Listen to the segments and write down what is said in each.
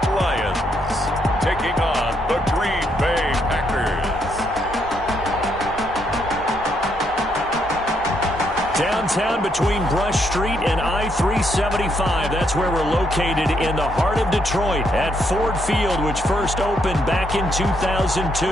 Detroit Lions taking on the Green Bay Packers. Downtown between Brush Street and I-375. That's where we're located in the heart of Detroit at Ford Field, which first opened back in 2002.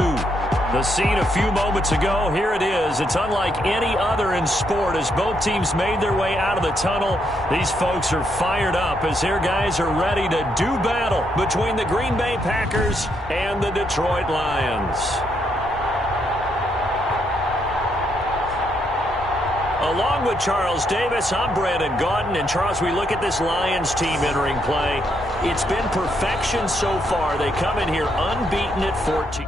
The scene a few moments ago, here it is. It's unlike any other in sport as both teams made their way out of the tunnel. These folks are fired up as their guys are ready to do battle between the Green Bay Packers and the Detroit Lions. Along with Charles Davis, I'm Brandon Gaudin. And Charles, we look at this Lions team entering play. It's been perfection so far. They come in here unbeaten at 14.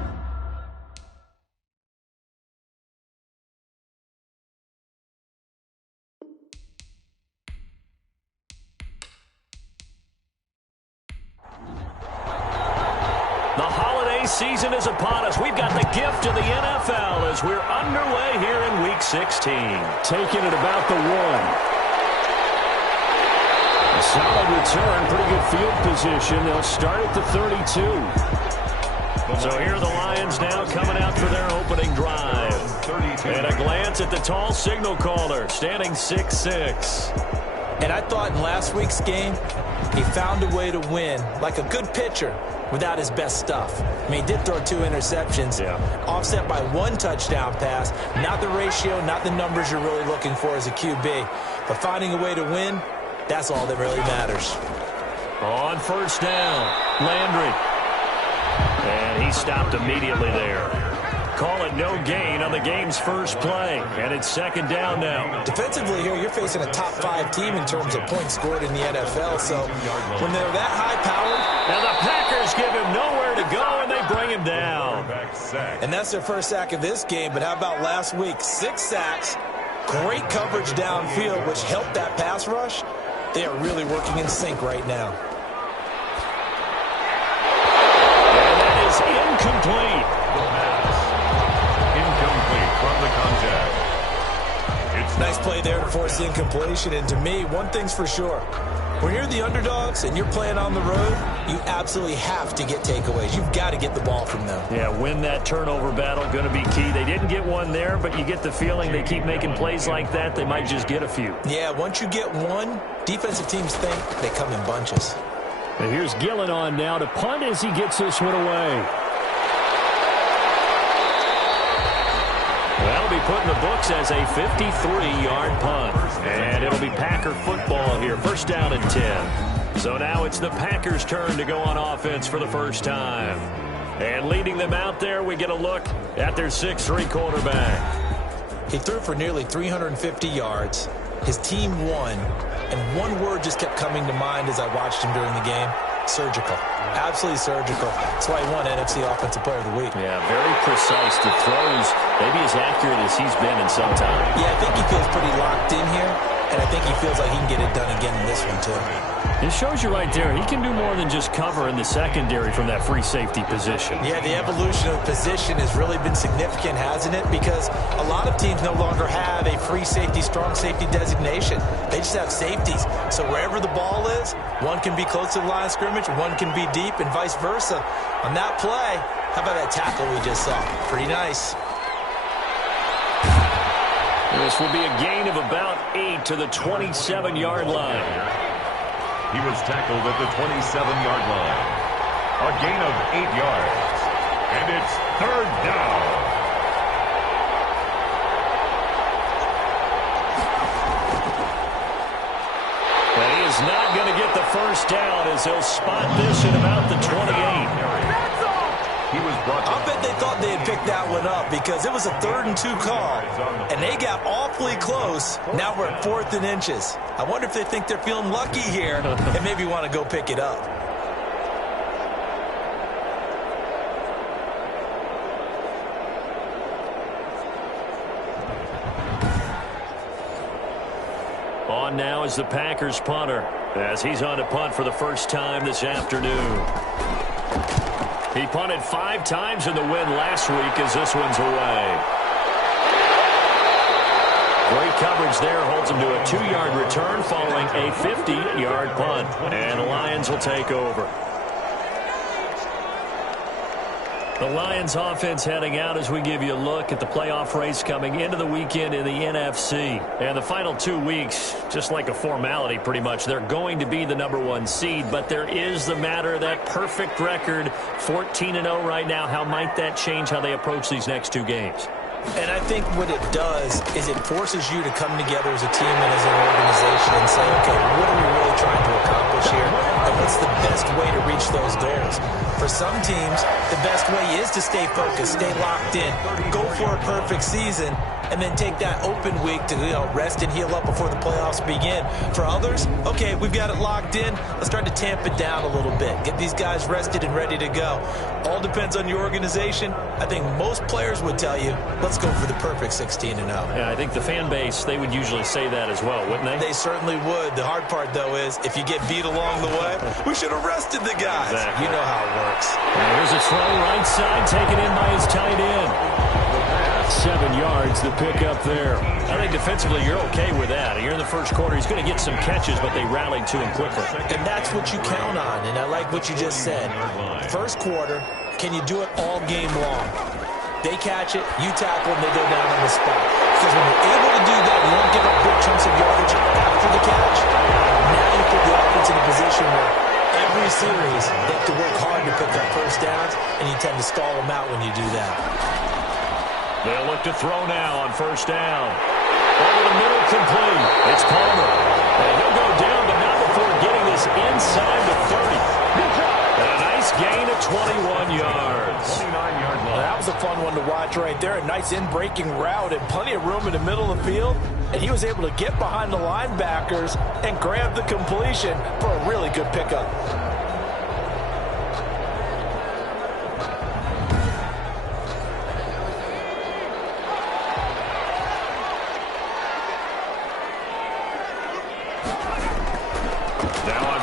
The holiday season is upon us. We've got the gift of the NFL as we're underway here in Week 16. Taking it about the one. A solid return, pretty good field position. They'll start at the 32. So here are the Lions now coming out for their opening drive. And a glance at the tall signal caller, standing 6'6". And I thought in last week's game, he found a way to win, like a good pitcher, without his best stuff. I mean, he did throw 2 interceptions, offset by 1 touchdown pass. Not the ratio, not the numbers you're really looking for as a QB. But finding a way to win, that's all that really matters. On first down, Landry. And he stopped immediately there. Call it no gain on the game's first play. And it's second down now. Defensively here, you're facing a top 5 team in terms of points scored in the NFL. So when they're that high-powered. And the Packers give him nowhere to go, and they bring him down. And that's their first sack of this game. But how about last week? 6 sacks, great coverage downfield, which helped that pass rush. They are really working in sync right now. And that is incomplete. From the contact. Nice play there to force the incompletion. And to me, one thing's for sure. When you're the underdogs and you're playing on the road, you absolutely have to get takeaways. You've got to get the ball from them. Yeah, win that turnover battle, going to be key. They didn't get one there, but you get the feeling they keep making plays like that, they might just get a few. Yeah, once you get one, defensive teams think they come in bunches. And here's Gillen on now to punt as he gets this one away. That'll be put in the books as a 53-yard punt. And it'll be Packer football here. First down and 10. So now it's the Packers' turn to go on offense for the first time. And leading them out there, we get a look at their 6'3" quarterback. He threw for nearly 350 yards. His team won. And one word just kept coming to mind as I watched him during the game. Surgical. Absolutely surgical. That's why he won NFC Offensive Player of the Week. Yeah, very precise. The throws, maybe as accurate as he's been in some time. Yeah, I think he feels pretty locked in here, and I think he feels like he can get it done again in this one, too. It shows you right there, he can do more than just cover in the secondary from that free safety position. Yeah, the evolution of position has really been significant, hasn't it? Because a lot of teams no longer have a free safety, strong safety designation. They just have safeties. So wherever the ball is, one can be close to the line of scrimmage, one can be deep, and vice versa. On that play, how about that tackle we just saw? Pretty nice. This will be a gain of about 8 to the 27-yard line. He was tackled at the 27-yard line. A gain of 8 yards. And it's third down. But he is not going to get the first down as he'll spot this at about the 28. He was brought to I'll bet they thought they had picked that one up because it was a 3rd and 2 call, and they got awfully close. Now we're at 4th and inches. I wonder if they think they're feeling lucky here and maybe want to go pick it up. On now is the Packers punter as he's on to punt for the first time this afternoon. He punted 5 times in the win last week as this one's away. Great coverage there holds him to a 2-yard return following a 50-yard punt. And the Lions will take over. The Lions offense heading out as we give you a look at the playoff race coming into the weekend in the NFC. And the final 2 weeks, just like a formality pretty much, they're going to be the #1 seed. But there is the matter of that perfect record, 14-0 right now. How might that change how they approach these next 2 games? And I think what it does is it forces you to come together as a team and as an organization and say, okay, what are we really trying to accomplish here? And what's the best way to reach those goals? For some teams, the best way is to stay focused, stay locked in, go for a perfect season, and then take that open week to rest and heal up before the playoffs begin. For others, okay, we've got it locked in. Let's start to tamp it down a little bit. Get these guys rested and ready to go. All depends on your organization. I think most players would tell you, let's go for the perfect 16-0. Yeah, I think the fan base, they would usually say that as well, wouldn't they? They certainly would. The hard part, though, is if you get beat along the way, we should have rested the guys. Exactly. You know how it works. And here's a throw right side, taken in by his tight end. 7 yards, the pickup there. I think defensively you're okay with that. You're in the first quarter. He's going to get some catches, but they rallied to him quickly. And that's what you count on, and I like what you just said. First quarter, can you do it all game long? They catch it, you tackle, and they go down on the spot. Because when you're able to do that, you don't give up big chunks of yardage after the catch. Now you put the offense in a position where every series they have to work hard to pick up first downs, and you tend to stall them out when you do that. They'll look to throw now on first down. Over the middle, complete. It's Palmer. And he'll go down, but not before getting this inside the 30. And a nice gain of 21 yards. 29-yard line. That was a fun one to watch right there. A nice in-breaking route and plenty of room in the middle of the field. And he was able to get behind the linebackers and grab the completion for a really good pickup.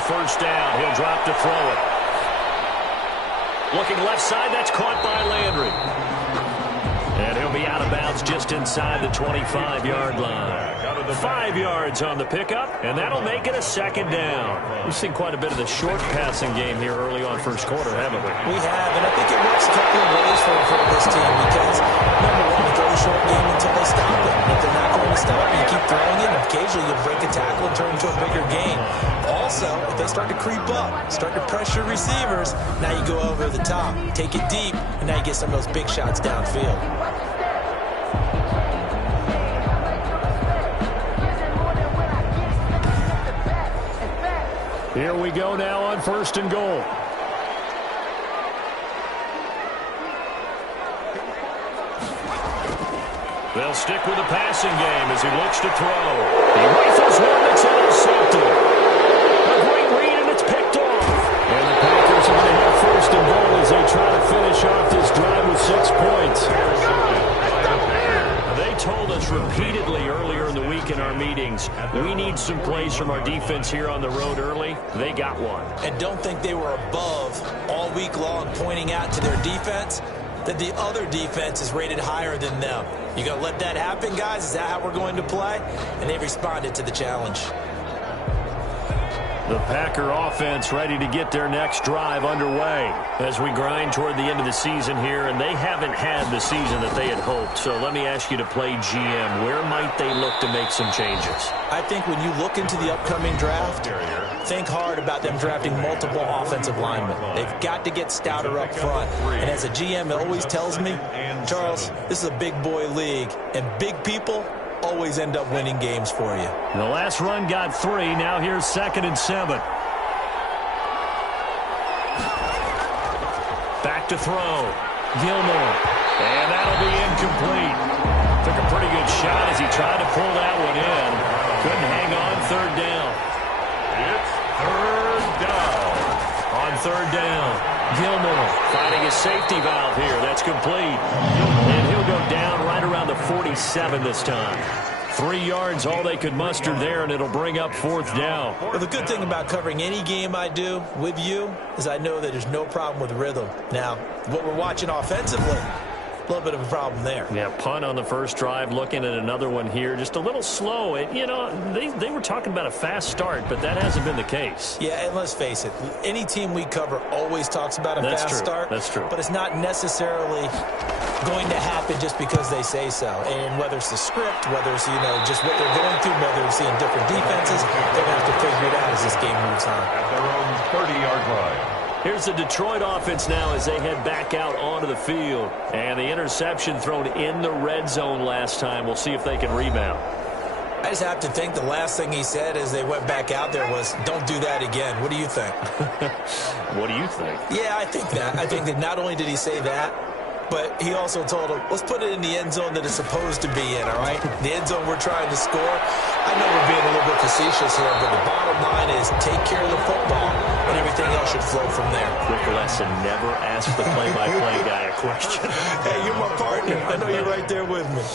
First down, he'll drop to throw it. Looking left side, that's caught by Landry. And he'll be out of bounds just inside the 25-yard line. 5 yards on the pickup, and that'll make it a second down. We've seen quite a bit of the short passing game here early on first quarter, haven't we? We have, and I think it works a couple of ways for this team because, number one, you throw the short game until they stop it. If they're not going to stop it, you keep throwing it, and occasionally you break a tackle and turn into a bigger game. Also, if they start to creep up, start to pressure receivers, now you go over the top, take it deep, and now you get some of those big shots downfield. Here we go now on first and goal. They'll stick with the passing game as he looks to throw. He rifles one that's intercepted. A great read, and it's picked off. And the Packers are going to have first and goal as they try to finish off this drive with 6 points. They told us repeatedly earlier in the week in our meetings, we need some plays from our defense here on the road early. They got one. And don't think they were above all week long pointing out to their defense that the other defense is rated higher than them. You going to let that happen, guys? Is that how we're going to play? And they responded to the challenge. The Packer offense ready to get their next drive underway as we grind toward the end of the season here, and they haven't had the season that they had hoped. So let me ask you to play GM. Where might they look to make some changes? I think when you look into the upcoming draft, think hard about them drafting multiple offensive linemen. They've got to get stouter up front. And as a GM, it always tells me, Charles, this is a big boy league, and big people always end up winning games for you. The last run got 3. Now here's 2nd and 7. Back to throw. Gilmore. And that'll be incomplete. Took a pretty good shot as he tried to pull that one in. Couldn't hang on. 3rd down. It's 3rd down. On 3rd down, Gilmore finding a safety valve here. That's complete. And he'll go down right around the 47 this time. 3 yards, all they could muster there, and it'll bring up 4th down. Well, the good thing about covering any game I do with you is I know that there's no problem with rhythm. Now, what we're watching offensively, a little bit of a problem there. Yeah, punt on the first drive, looking at another one here. Just a little slow. You know, they were talking about a fast start, but that hasn't been the case. Yeah, and let's face it, any team we cover always talks about a fast start. That's true. But it's not necessarily going to happen just because they say so. And whether it's the script, whether it's, you know, just what they're going through, whether they're seeing different defenses, they're going to have to figure it out as this game moves on. At their own 30-yard line. Here's the Detroit offense now as they head back out onto the field. And the interception thrown in the red zone last time. We'll see if they can rebound. I just have to think the last thing he said as they went back out there was, don't do that again. What do you think? What do you think? Yeah, I think that. I think that not only did he say that, but he also told him, let's put it in the end zone that it's supposed to be in, all right? The end zone we're trying to score. I know we're being a little bit facetious here, but the bottom line is take care of the football, and everything else should flow from there. Quick lesson, never ask the play-by-play guy a question. Hey, you're my partner. I know you're right there with me.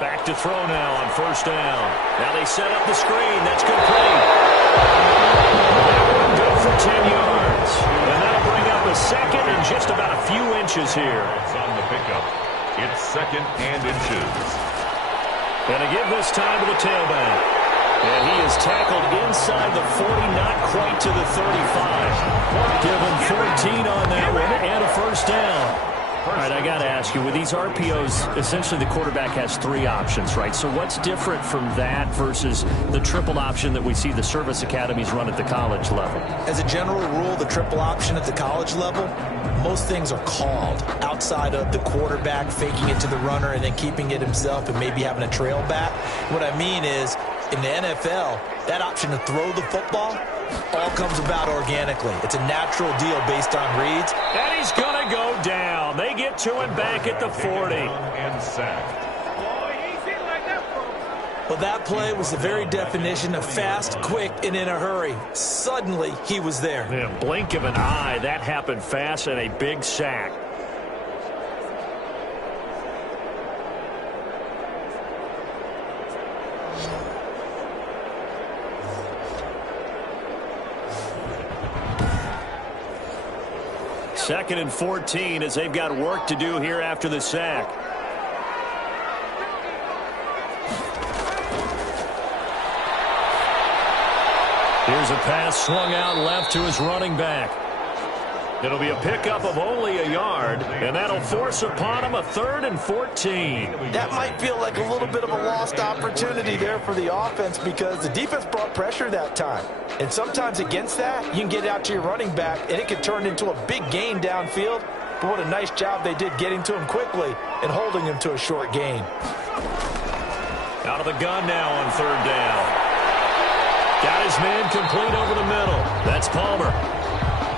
Back to throw now on first down. Now they set up the screen. That's complete. That one good for 10 yards. And that'll bring up a second and just about a few inches here. It's on the pickup. It's second and inches. And to give this time to the tailback. And he is tackled inside the 40, not quite to the 35. Give him 14 on that one and a first down. All right, I got to ask you, with these RPOs, essentially the quarterback has three options, right? So what's different from that versus the triple option that we see the service academies run at the college level? As a general rule, the triple option at the college level, most things are called outside of the quarterback faking it to the runner and then keeping it himself and maybe having a trail back. What I mean is, in the NFL, that option to throw the football all comes about organically. It's a natural deal based on reads. And he's going to go down. They get to him back at the 40. And sacked. Well, that play was the very definition of fast, quick, and in a hurry. Suddenly, he was there. Yeah, blink of an eye. That happened fast and a big sack. Second and 14 as they've got work to do here after the sack. Here's a pass swung out left to his running back. It'll be a pickup of only a yard, and that'll force upon him a 3rd and 14. That might feel like a little bit of a lost opportunity there for the offense because the defense brought pressure that time. And sometimes against that, you can get out to your running back, and it could turn into a big gain downfield. But what a nice job they did getting to him quickly and holding him to a short gain. Out of the gun now on 3rd down. Got his man complete over the middle. That's Palmer.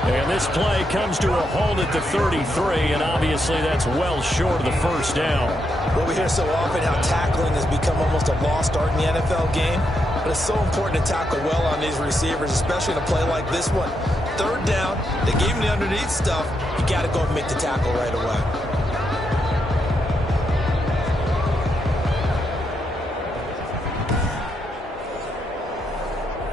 And this play comes to a halt at the 33, and obviously that's well short of the first down. Well, we hear so often how tackling has become almost a lost art in the NFL game, but it's so important to tackle well on these receivers, especially in a play like this one. 3rd down, they gave him the underneath stuff. You got to go and make the tackle right away.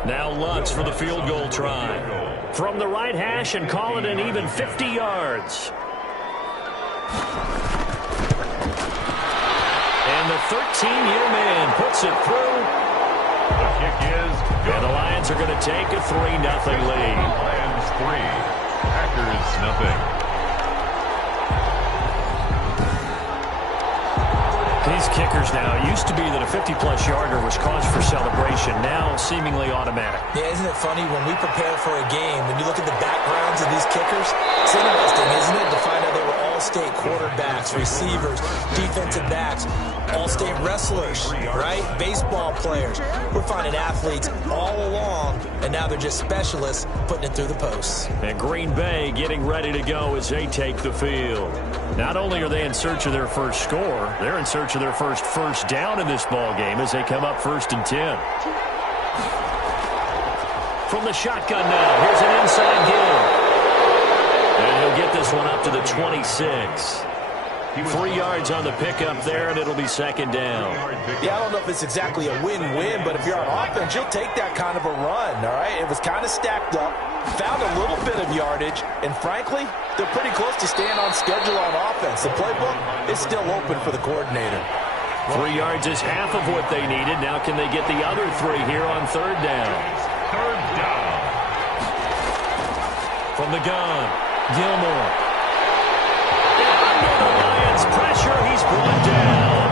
Now Lutz for the field goal try. From the right hash and call it an even 50 yards. And the 13-year man puts it through. The kick is good. And the Lions are going to take a 3-0 lead. Lions 3, Packers nothing. These kickers now, it used to be that a 50-plus yarder was cause for celebration, now seemingly automatic. Yeah, isn't it funny when we prepare for a game, when you look at the backgrounds of these kickers, it's interesting, isn't it, to find out they were all-state quarterbacks, receivers, defensive backs, all-state wrestlers, right? Baseball players. We're finding athletes all along, and now they're just specialists putting it through the posts. And Green Bay getting ready to go as they take the field. Not only are they in search of their first score, they're in search of their first down in this ball game as they come up 1st and 10. From the shotgun now, here's an inside give. And he'll get this one up to the 26. 3 yards on the pickup there, and it'll be second down. Yeah, I don't know if it's exactly a win-win, but if you're on offense, you'll take that kind of a run, all right? It was kind of stacked up, found a little bit of yardage, and frankly, they're pretty close to staying on schedule on offense. The playbook is still open for the coordinator. 3 yards is half of what they needed. Now can they get the other 3 here on third down? Third down. From the gun, Gilmore. Under the Lions' pressure, he's brought down.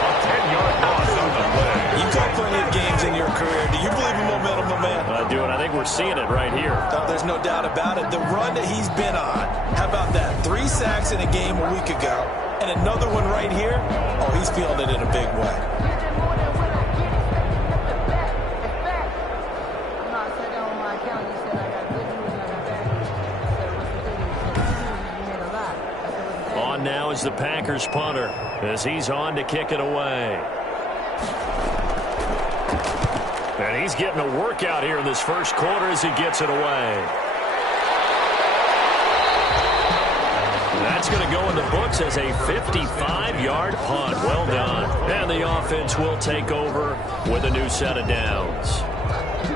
A 10-yard loss on the play. You've got plenty of games in your career. Do you believe in momentum, my man? I do, and I think we're seeing it right here. There's no doubt about it. The run that he's been on, how about that? 3 sacks in a game a week ago, and another one right here. Oh, he's feeling it in a big way. On now is the Packers punter as he's on to kick it away. And he's getting a workout here in this first quarter as he gets it away. That's going to go in the books as a 55-yard punt. Well done. And the offense will take over with a new set of downs.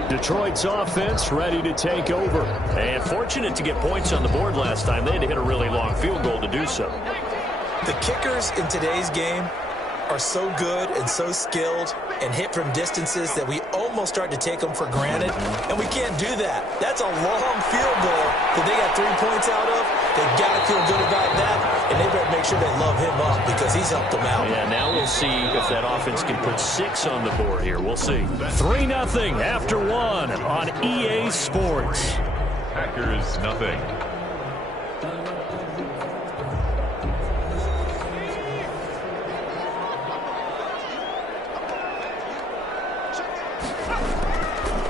Detroit's offense ready to take over. And fortunate to get points on the board last time. They had to hit a really long field goal to do so. The kickers in today's game are so good and so skilled and hit from distances that we almost start to take them for granted, and we can't do that. That's a long field goal that they got 3 points out of. They've got to feel good about that, and they better make sure they love him up because he's helped them out. Yeah, now we'll see if that offense can put 6 on the board here. We'll see. 3-0 after 1 on EA Sports. Packers nothing.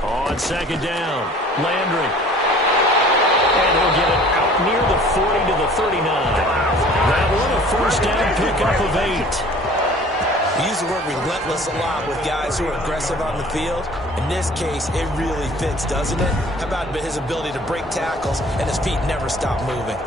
On second down, Landry. And he'll get it out near the 40 to the 39. That one, a first down pickup of 8. We use the word relentless a lot with guys who are aggressive on the field. In this case, it really fits, doesn't it? How about his ability to break tackles and his feet never stop moving?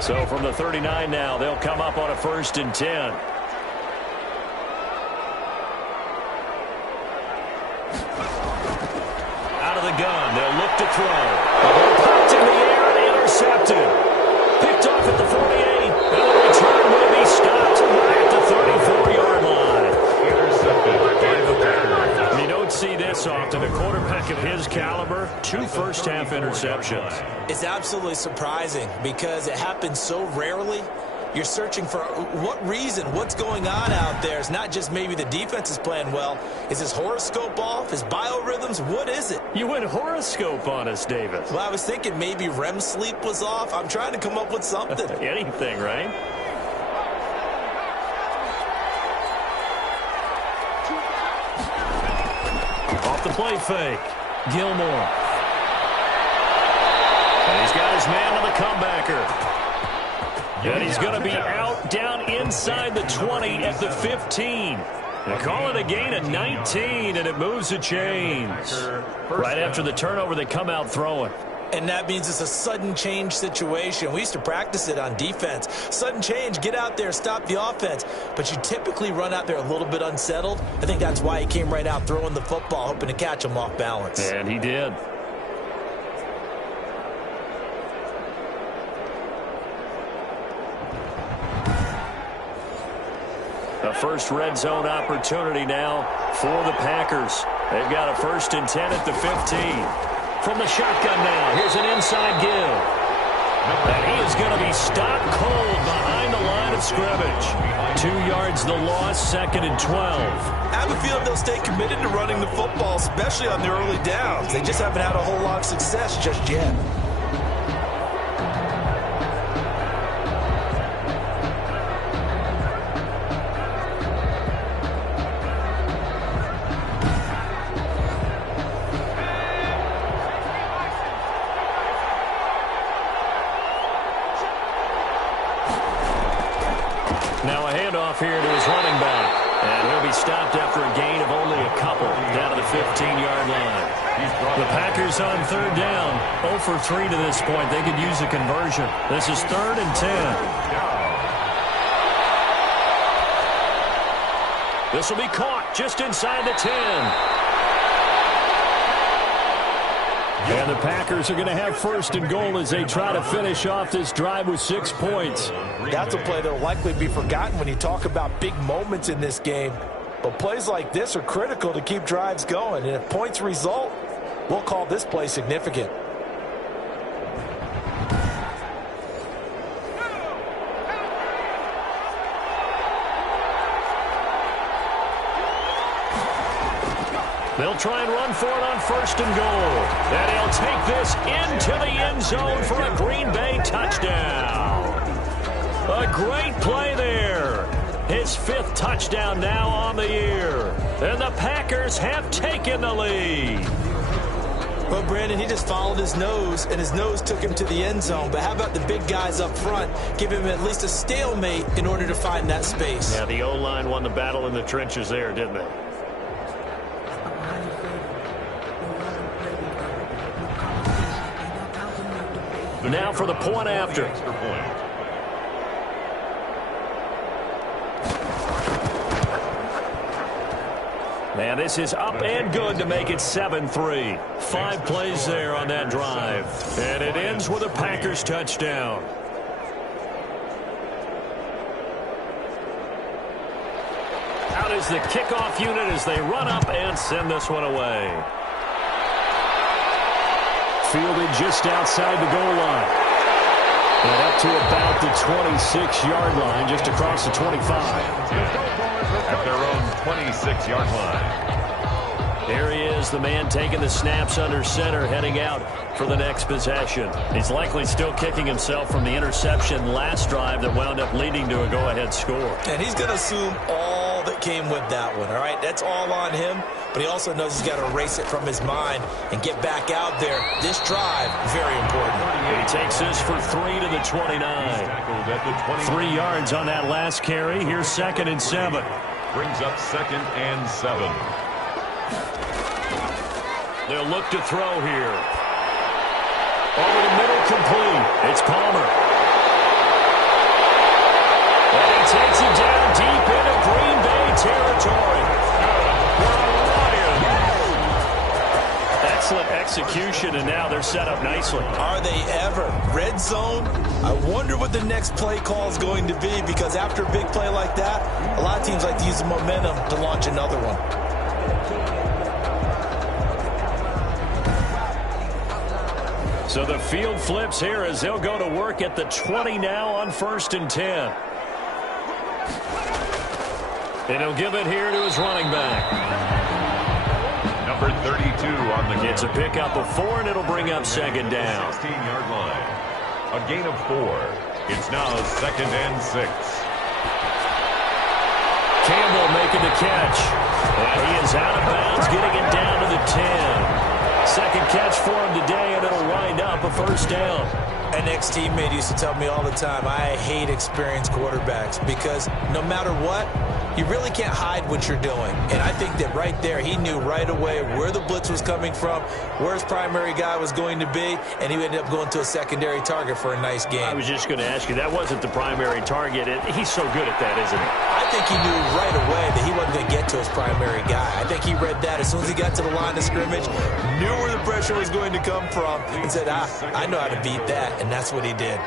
So from the 39 now, they'll come up on a 1st and 10. Out of the gun, they'll look to throw. Popped in the air and intercepted. Picked off at the 48. And the return will be stopped at the 34-yard line. Intercepted by the Packers. You don't see this often. A quarterback of his caliber, 2 first-half interceptions. It's absolutely surprising because it happens so rarely. You're searching for what reason, what's going on out there. It's not just maybe the defense is playing well. Is his horoscope off? His biorhythms? What is it? You went horoscope on us, David. Well, I was thinking maybe REM sleep was off. I'm trying to come up with something. Anything, right? Off the play fake. Gilmore. And he's got his man on the comebacker. And he's going to be out down inside the 20 at the 15. They call it a gain of 19, and it moves the chains. Right after the turnover, they come out throwing. And that means it's a sudden change situation. We used to practice it on defense. Sudden change, get out there, stop the offense. But you typically run out there a little bit unsettled. I think that's why he came right out throwing the football, hoping to catch him off balance. And he did. A first red zone opportunity now for the Packers. They've got a 1st and 10 at the 15. From the shotgun now, here's an inside give. And he is going to be stopped cold behind the line of scrimmage. 2 yards the loss, 2nd and 12. I have a feeling they'll stay committed to running the football, especially on the early downs. They just haven't had a whole lot of success just yet. Now a handoff here to his running back. And he'll be stopped after a The Packers on third down. 0 for 3 to this point. They could use a conversion. This is 3rd and 10. This will be caught just inside the 10. And the Packers are going to have 1st and goal as they try to finish off this drive with 6 points. That's a play that will likely be forgotten when you talk about big moments in this game. But plays like this are critical to keep drives going. And if points result, we'll call this play significant. They'll try and run for it on 1st and goal. And he'll take this into the end zone for a Green Bay touchdown. A great play there. His 5th touchdown now on the year. And the Packers have taken the lead. Well, Brandon, he just followed his nose, and his nose took him to the end zone. But how about the big guys up front? Give him at least a stalemate in order to find that space. Yeah, the O-line won the battle in the trenches there, didn't they? Now for the point after. Now this is up and good to make it 7-3. 5 plays there on that drive. And it ends with a Packers touchdown. Out is the kickoff unit as they run up and send this one away. Fielded just outside the goal line. And up to about the 26-yard line, just across the 25. At their own 26-yard line. There he is, the man taking the snaps under center, heading out for the next possession. He's likely still kicking himself from the interception last drive that wound up leading to a go-ahead score. And he's going to assume all that came with that one, all right? That's all on him, but he also knows he's got to erase it from his mind and get back out there. This drive, very important. He takes this for 3 to the 29. 3 yards on that last carry. Here's 2nd and 7. Brings up 2nd and 7. They'll look to throw here. Over the middle, complete. It's Palmer. And he takes it down deep into Green Bay territory. Excellent execution, and now they're set up nicely. Are they ever? Red zone? I wonder what the next play call is going to be, because after a big play like that, a lot of teams like to use the momentum to launch another one. So the field flips here as they'll go to work at the 20 now on 1st and 10. And he'll give it here to his running back. Number 32 on the game. It's a pickup of 4, and it'll bring up 2nd down. 16-yard line. A gain of 4. It's now 2nd and 6. Campbell making the catch. And he is out of bounds, getting it down to the 10. 2nd catch for him today, and it'll wind up a 1st down. An ex-teammate used to tell me all the time, I hate experienced quarterbacks, because no matter what, you really can't hide what you're doing. And I think that right there, he knew right away where the blitz was coming from, where his primary guy was going to be, and he ended up going to a secondary target for a nice game. I was just going to ask you, that wasn't the primary target. He's so good at that, isn't he? I think he knew right away that he wasn't going to get to his primary guy. I think he read that as soon as he got to the line of scrimmage, knew where the pressure was going to come from, and said, I know how to beat that, and that's what he did.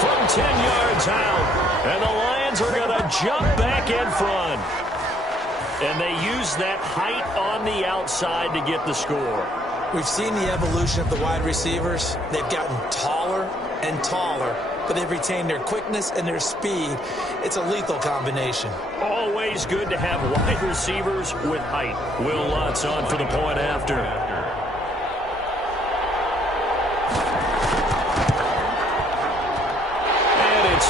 From 10 yards out, and the Lions are going to jump back in front. And they use that height on the outside to get the score. We've seen the evolution of the wide receivers. They've gotten taller and taller, but they've retained their quickness and their speed. It's a lethal combination. Always good to have wide receivers with height. Will Lutz on for the point after.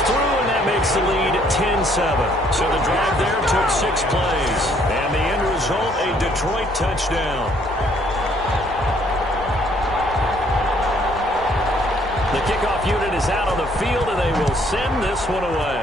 Through, and that makes the lead 10-7. So the drive there took 6 plays. And the end result, a Detroit touchdown. The kickoff unit is out on the field, and they will send this one away.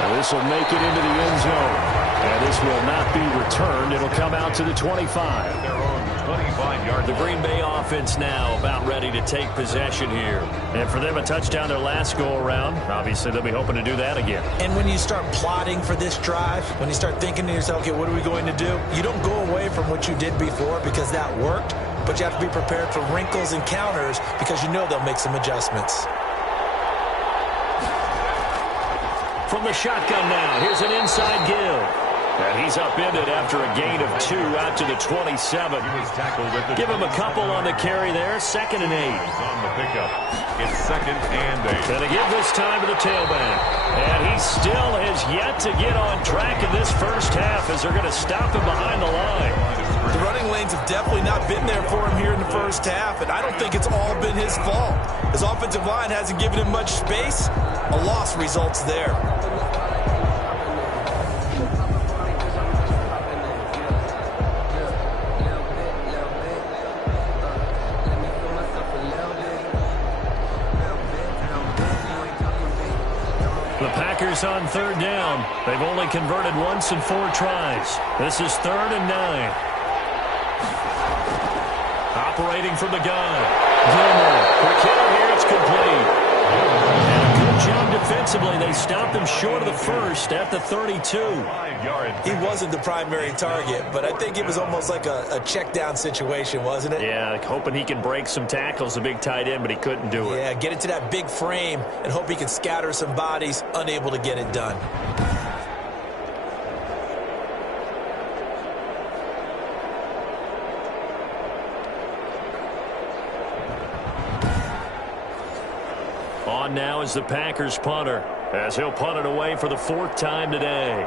And this will make it into the end zone. And this will not be returned. It'll come out to the 25. Their own 25-yard. The Green Bay offense now about ready to take possession here. And for them, a touchdown their last go-around. Obviously, they'll be hoping to do that again. And when you start plotting for this drive, when you start thinking to yourself, okay, what are we going to do? You don't go away from what you did before because that worked, but you have to be prepared for wrinkles and counters because you know they'll make some adjustments. From the shotgun now, here's an inside give. And he's upended after a gain of 2 out to the 27. He was tackled at the Give him a couple on the carry there, 2nd and 8. on the pickup. It's 2nd and 8. And they give this time to the tailback. And he still has yet to get on track in this first half as they're going to stop him behind the line. The running lanes have definitely not been there for him here in the first half, and I don't think it's all been his fault. His offensive line hasn't given him much space. A loss results there. The Packers on 3rd down. They've only converted once in 4 tries. This is 3rd and 9. Operating from the gun. Gilmore. Quick hitter here. It's complete. And a good job defensively. They stopped him short of the first at the 32. 5 yards. He wasn't the primary target, but I think it was almost like a check down situation, wasn't it? Yeah, hoping he can break some tackles, a big tight end, but he couldn't do it. Yeah, get into that big frame and hope he can scatter some bodies, unable to get it done. On now is the Packers punter, as he'll punt it away for the 4th time today.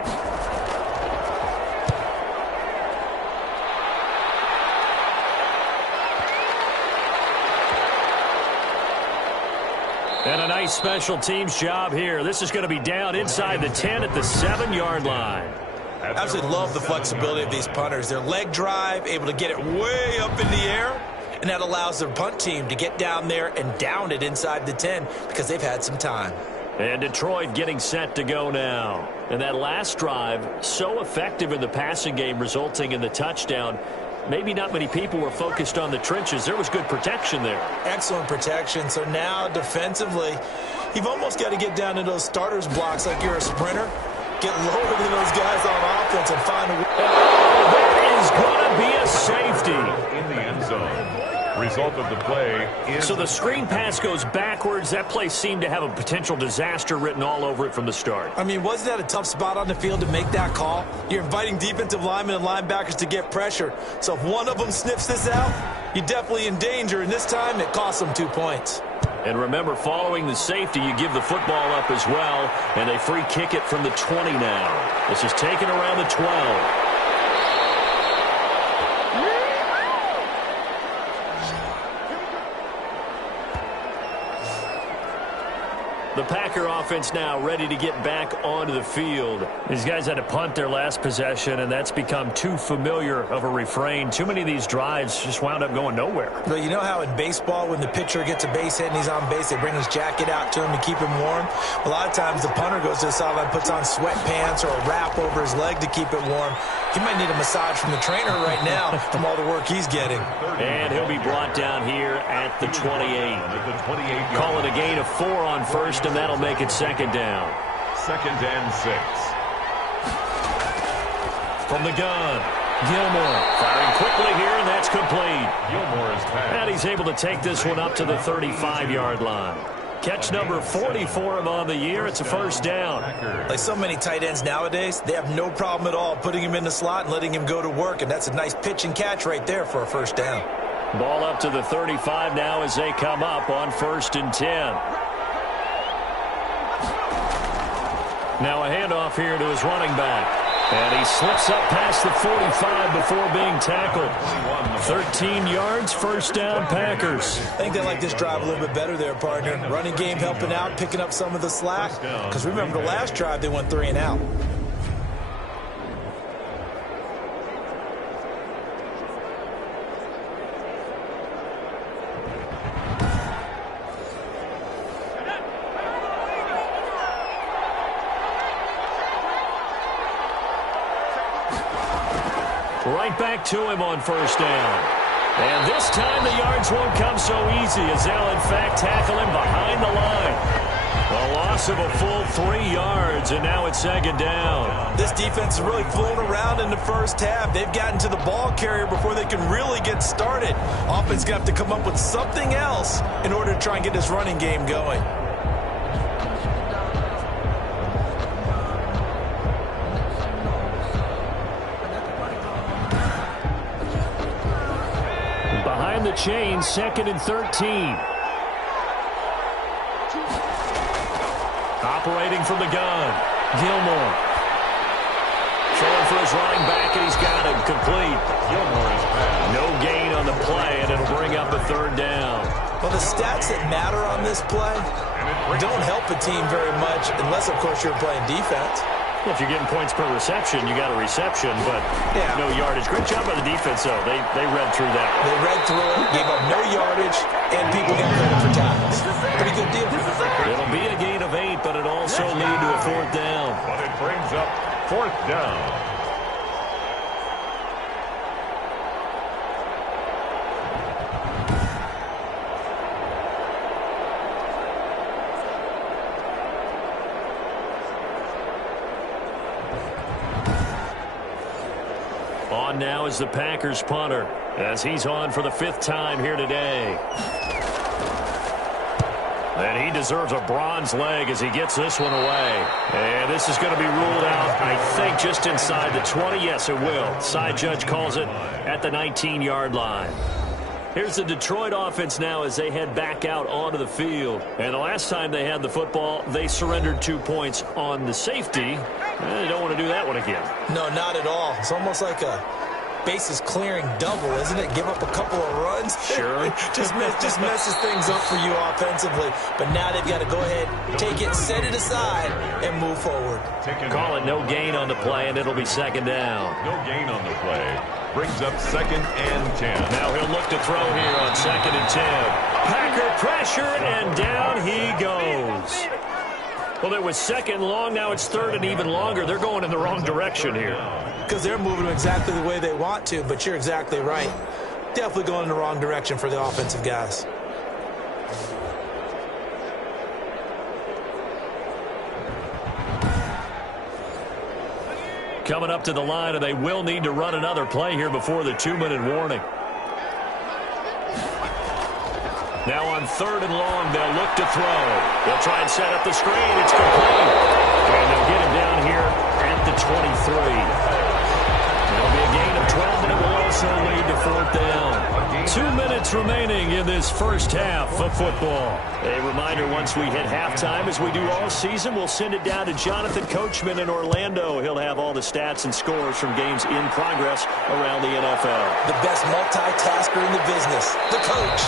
And a nice special teams job here. This is going to be down inside the 10 at the 7-yard line. I absolutely love the flexibility of these punters. Their leg drive, able to get it way up in the air, and that allows their punt team to get down there and down it inside the 10 because they've had some time. And Detroit getting set to go now. And that last drive, so effective in the passing game, resulting in the touchdown. Maybe not many people were focused on the trenches. There was good protection there. Excellent protection. So now defensively, you've almost got to get down to those starters blocks like you're a sprinter. Get lower than those guys on offense and find a way. There is going to be a safety. In the end zone. Result of the play is... So the screen pass goes backwards. That play seemed to have a potential disaster written all over it from the start. I mean, wasn't that a tough spot on the field to make that call? You're inviting defensive linemen and linebackers to get pressure. So if one of them sniffs this out, you're definitely in danger. And this time, it costs them 2 points. And remember, following the safety, you give the football up as well. And they free kick it from the 20 now. This is taken around the 12. The Packer offense now ready to get back onto the field. These guys had to punt their last possession, and that's become too familiar of a refrain. Too many of these drives just wound up going nowhere. But you know how in baseball, when the pitcher gets a base hit and he's on base, they bring his jacket out to him to keep him warm? A lot of times the punter goes to the sideline, puts on sweatpants or a wrap over his leg to keep it warm. He might need a massage from the trainer right now from all the work he's getting. And he'll be brought down here at the 28. Call it a gain of 4 on first, and that'll make it 2nd down. 2nd and 6. From the gun, Gilmore firing quickly here, and that's complete. Gilmore is passed. And he's able to take this one up to the 35-yard line. Catch number 40 for him on the year. It's a 1st down. Like so many tight ends nowadays, they have no problem at all putting him in the slot and letting him go to work, and that's a nice pitch and catch right there for a 1st down. Ball up to the 35 now as they come up on 1st and 10. Now a handoff here to his running back. And he slips up past the 45 before being tackled. 13 yards, 1st down, Packers. I think they like this drive a little bit better there, partner. Running game helping out, picking up some of the slack. Because remember, the last drive, they went 3 and out. right back to him on first down. And this time the yards won't come so easy as they'll, in fact, tackle him behind the line. A loss of a full 3 yards, and now it's second down. This defense is really flown around in the first half. They've gotten to the ball carrier before they can really get started. Offense going to have to come up with something else in order to try and get this running game going. Behind the chain, 2nd and 13. Operating from the gun, Gilmore. Throwing for his running back, and he's got him complete. Gilmore is passed. No gain on the play, and it'll bring up a 3rd down. Well, the stats that matter on this play don't help a team very much unless, of course, you're playing defense. Well, if you're getting points per reception, you got a reception, but no yardage. Great job by the defense, though. They read through that. They read through it, gave up no yardage, and people got credit for tackles. Pretty good deal. It'll be a gain of 8, but it'll also lead to a 4th down. But it brings up 4th down. On now is the Packers punter as he's on for the 5th time here today. And he deserves a bronze leg as he gets this one away. And this is going to be ruled out, I think, just inside the 20. Yes, it will. Side judge calls it at the 19-yard line. Here's the Detroit offense now as they head back out onto the field. And the last time they had the football, they surrendered 2 points on the safety. They don't want to do that one again. No, not at all. It's almost like a bases clearing double, isn't it? Give up a couple of runs. Sure. just messes things up for you offensively. But now they've got to go ahead, take it, set it aside, and move forward. Call it no gain on the play, and it'll be 2nd down. No gain on the play. Brings up 2nd and 10. Now he'll look to throw here on 2nd and 10. Packer pressure, and down he goes. Well, it was 2nd long. Now it's 3rd and even longer. They're going in the wrong direction here. Because they're moving them exactly the way they want to, but you're exactly right. Definitely going in the wrong direction for the offensive guys. Coming up to the line, and they will need to run another play here before the 2-minute warning. Now on 3rd and long, they'll look to throw. They'll try and set up the screen. It's complete. And they'll get him down here at the 23. It'll be a gain of 12, and it will also lead to 4th down. 2 minutes remaining in this first half of football. A reminder, once we hit halftime, as we do all season, we'll send it down to Jonathan Coachman in Orlando. He'll have all the stats and scores from games in progress around the NFL. The best multitasker in the business, the coach.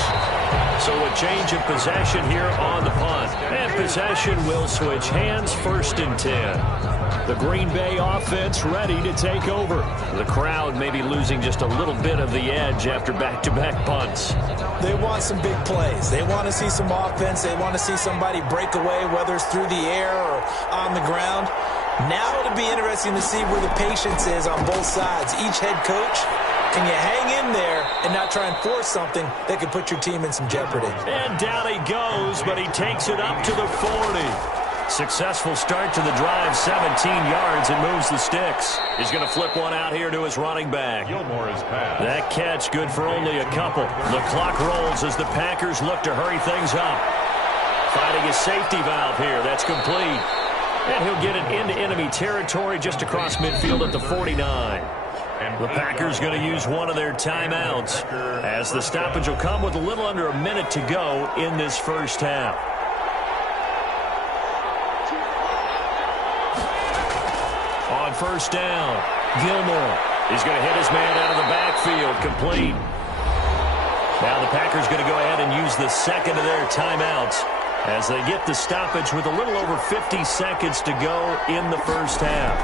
So a change of possession here on the punt. And possession will switch hands, 1st and 10. The Green Bay offense ready to take over. The crowd may be losing just a little bit of the edge after back-to-back punts. They want some big plays. They want to see some offense. They want to see somebody break away, whether it's through the air or on the ground. Now it'll be interesting to see where the patience is on both sides. Each head coach, can you hang in there and not try and force something that could put your team in some jeopardy? And down he goes, but he takes it up to the 40. Successful start to the drive, 17 yards, and moves the sticks. He's going to flip one out here to his running back. Gilmore is passed. That catch good for only a couple. The clock rolls as the Packers look to hurry things up. Finding his safety valve here. That's complete. And he'll get it into enemy territory just across midfield at the 49. The Packers going to use one of their timeouts as the stoppage will come with a little under a minute to go in this first half. On first down, Gilmore. He's going to hit his man out of the backfield, complete. Now the Packers going to go ahead and use the 2nd of their timeouts as they get the stoppage with a little over 50 seconds to go in the first half.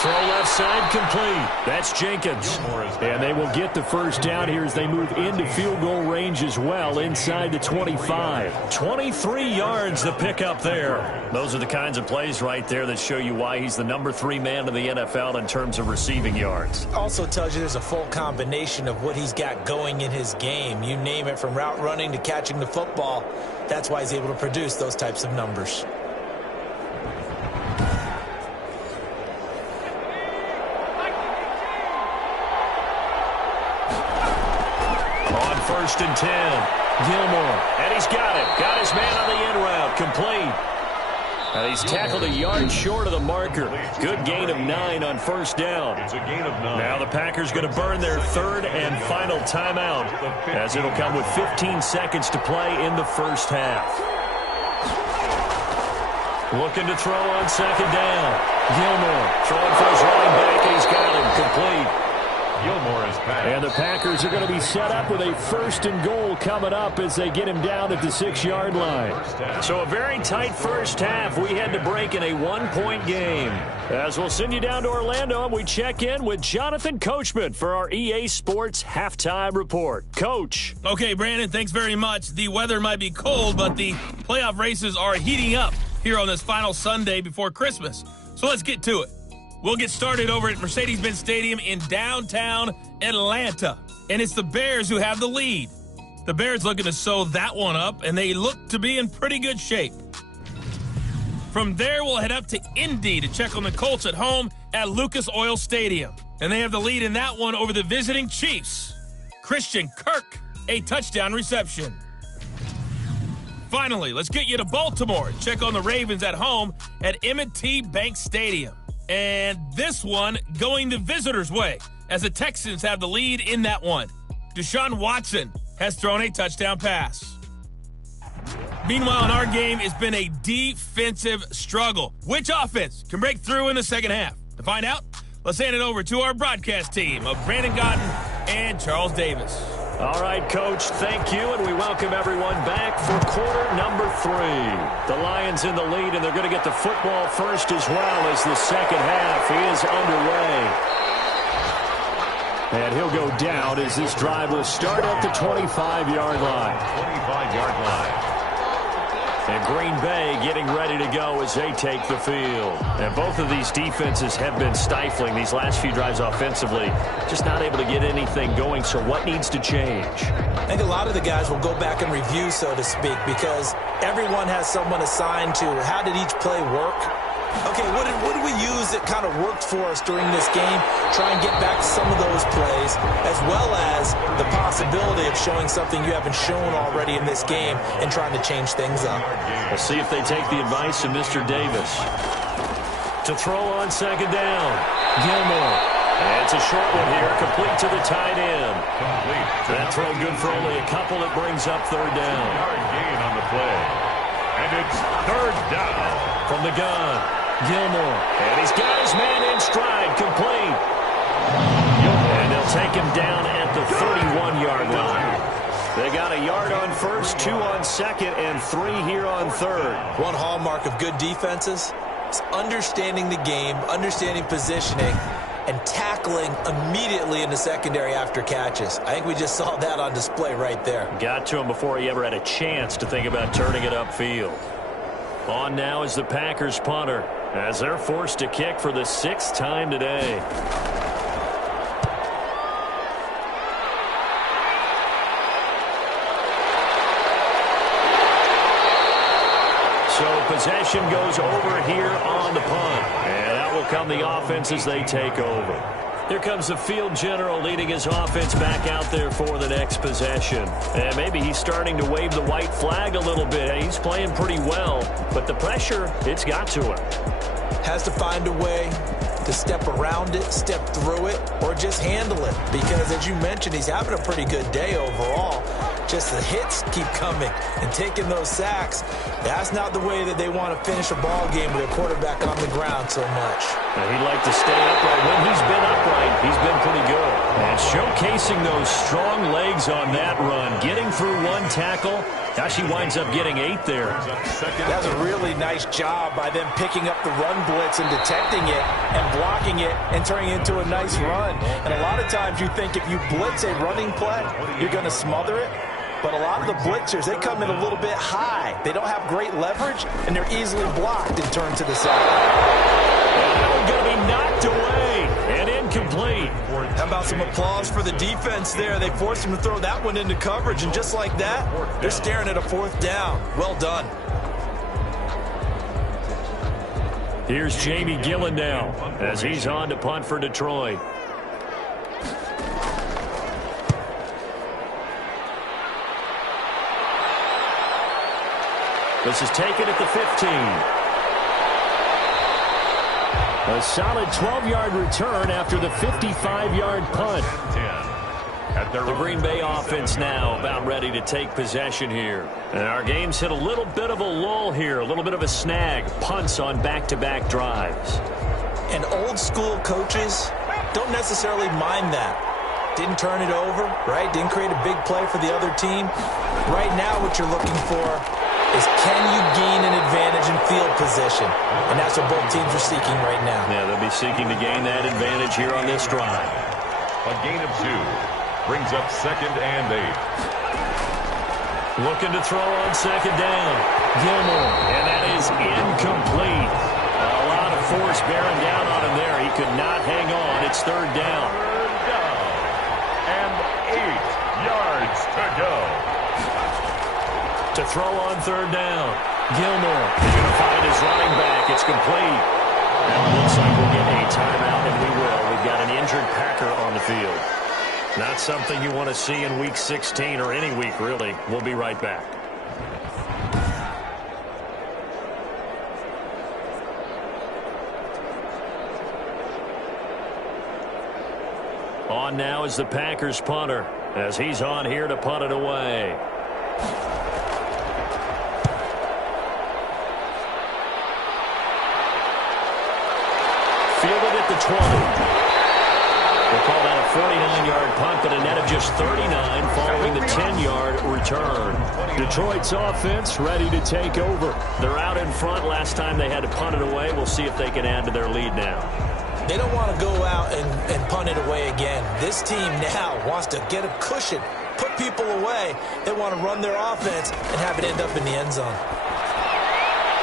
Throw left side, complete. That's Jenkins. And they will get the first down here as they move into field goal range as well, inside the 25. 23 yards the pickup there. Those are the kinds of plays right there that show you why he's the number 3 man in the NFL in terms of receiving yards. Also tells you there's a full combination of what he's got going in his game. You name it, from route running to catching the football. That's why he's able to produce those types of numbers. On 1st and 10, Gilmore. And he's got it. Got his man on the in route. Complete. And he's tackled a yard short of the marker. Good gain of 9 on 1st down. It's a gain of 9. Now the Packers going to burn their 3rd and final timeout, as it'll come with 15 seconds to play in the first half. Looking to throw on 2nd down. Gilmore throwing for his running back, and he's got him. Complete. Gilmore is passed. And the Packers are going to be set up with a 1st and goal coming up as they get him down at the 6-yard line. So a very tight first half. We had to break in a 1-point game. As we'll send you down to Orlando, and we check in with Jonathan Coachman for our EA Sports Halftime Report. Coach. Okay, Brandon, thanks very much. The weather might be cold, but the playoff races are heating up here on this final Sunday before Christmas. So let's get to it. We'll get started over at Mercedes-Benz Stadium in downtown Atlanta. And it's the Bears who have the lead. The Bears looking to sew that one up, and they look to be in pretty good shape. From there, we'll head up to Indy to check on the Colts at home at Lucas Oil Stadium. And they have the lead in that one over the visiting Chiefs. Christian Kirk, a touchdown reception. Finally, let's get you to Baltimore and check on the Ravens at home at M&T Bank Stadium. And this one going the visitors' way, as the Texans have the lead in that one. Deshaun Watson has thrown a touchdown pass. Meanwhile, in our game, it's been a defensive struggle. Which offense can break through in the second half? To find out, let's hand it over to our broadcast team of Brandon Gotton and Charles Davis. All right, Coach, thank you, and we welcome everyone back for quarter number 3. The Lions in the lead, and they're going to get the football first as well as the second half is underway. And he'll go down as this drive will start at the 25-yard line. 25-yard line. And Green Bay getting ready to go as they take the field. And both of these defenses have been stifling these last few drives offensively. Just not able to get anything going, so what needs to change? I think a lot of the guys will go back and review, so to speak, because everyone has someone assigned to how did each play work. Okay, what did we use that kind of worked for us during this game? Try and get back to some of those plays, as well as the possibility of showing something you haven't shown already in this game and trying to change things up. We'll see if they take the advice of Mr. Davis. To throw on 2nd down, Gilmore. And it's a short one here, complete to the tight end. That throw good for only a couple. It brings up 3rd down. Yard gain on the play. And it's 3rd down. From the gun, Gilmore. And he's got his man in stride, complete. And they'll take him down at the 31-yard line. They got a yard on 1st, 2 on 2nd, and 3 here on 3rd. One hallmark of good defenses is understanding the game, understanding positioning, and tackling immediately in the secondary after catches. I think we just saw that on display right there. Got to him before he ever had a chance to think about turning it upfield. On now is the Packers punter, as they're forced to kick for the 6th time today. So possession goes over here on the punt. And out will come the offense as they take over. Here comes the field general leading his offense back out there for the next possession. And maybe he's starting to wave the white flag a little bit. He's playing pretty well, but the pressure, it's got to him. Has to find a way to step around it, step through it, or just handle it. Because, as you mentioned, he's having a pretty good day overall. Just the hits keep coming and taking those sacks. That's not the way that they want to finish a ball game with a quarterback on the ground so much. And he'd like to stay upright. When he's been upright, he's been pretty good. And showcasing those strong legs on that run. Getting through one tackle. Gosh, he winds up getting 8 there. That's a really nice job by them picking up the run blitz and detecting it and blocking it and turning it into a nice run. And a lot of times you think if you blitz a running play, you're going to smother it. But a lot of the blitzers, they come in a little bit high. They don't have great leverage, and they're easily blocked and turned to the side. And that one's going to be knocked away and incomplete. How about some applause for the defense there? They forced him to throw that one into coverage, and just like that, they're staring at a 4th down. Well done. Here's Jamie Gillen now as he's on to punt for Detroit. This is taken at the 15. A solid 12-yard return after the 55-yard punt. The Green Bay offense now about ready to take possession here. And our game's hit a little bit of a lull here, a little bit of a snag. Punts on back-to-back drives. And old-school coaches don't necessarily mind that. Didn't turn it over, right? Didn't create a big play for the other team. Right now what you're looking for is can you gain an advantage in field position? And that's what both teams are seeking right now. Yeah, they'll be seeking to gain that advantage here on this drive. A gain of 2 brings up 2nd and 8. Looking to throw on 2nd down. Gilmore, and that is incomplete. A lot of force bearing down on him there. He could not hang on. It's 3rd down. 3rd down. And 8 yards to go. To throw on 3rd down. Gilmore is going to find his running back. It's complete. And it looks like we'll get a timeout, and we will. We've got an injured Packer on the field. Not something you want to see in Week 16 or any week, really. We'll be right back. On now is the Packers punter as he's on here to punt it away. Fielded at the 20. We'll call that a 49-yard punt, but a net of just 39 following the 10-yard return. Detroit's offense ready to take over. They're out in front. Last time they had to punt it away. We'll see if they can add to their lead now. They don't want to go out and punt it away again. This team now wants to get a cushion, put people away. They want to run their offense and have it end up in the end zone.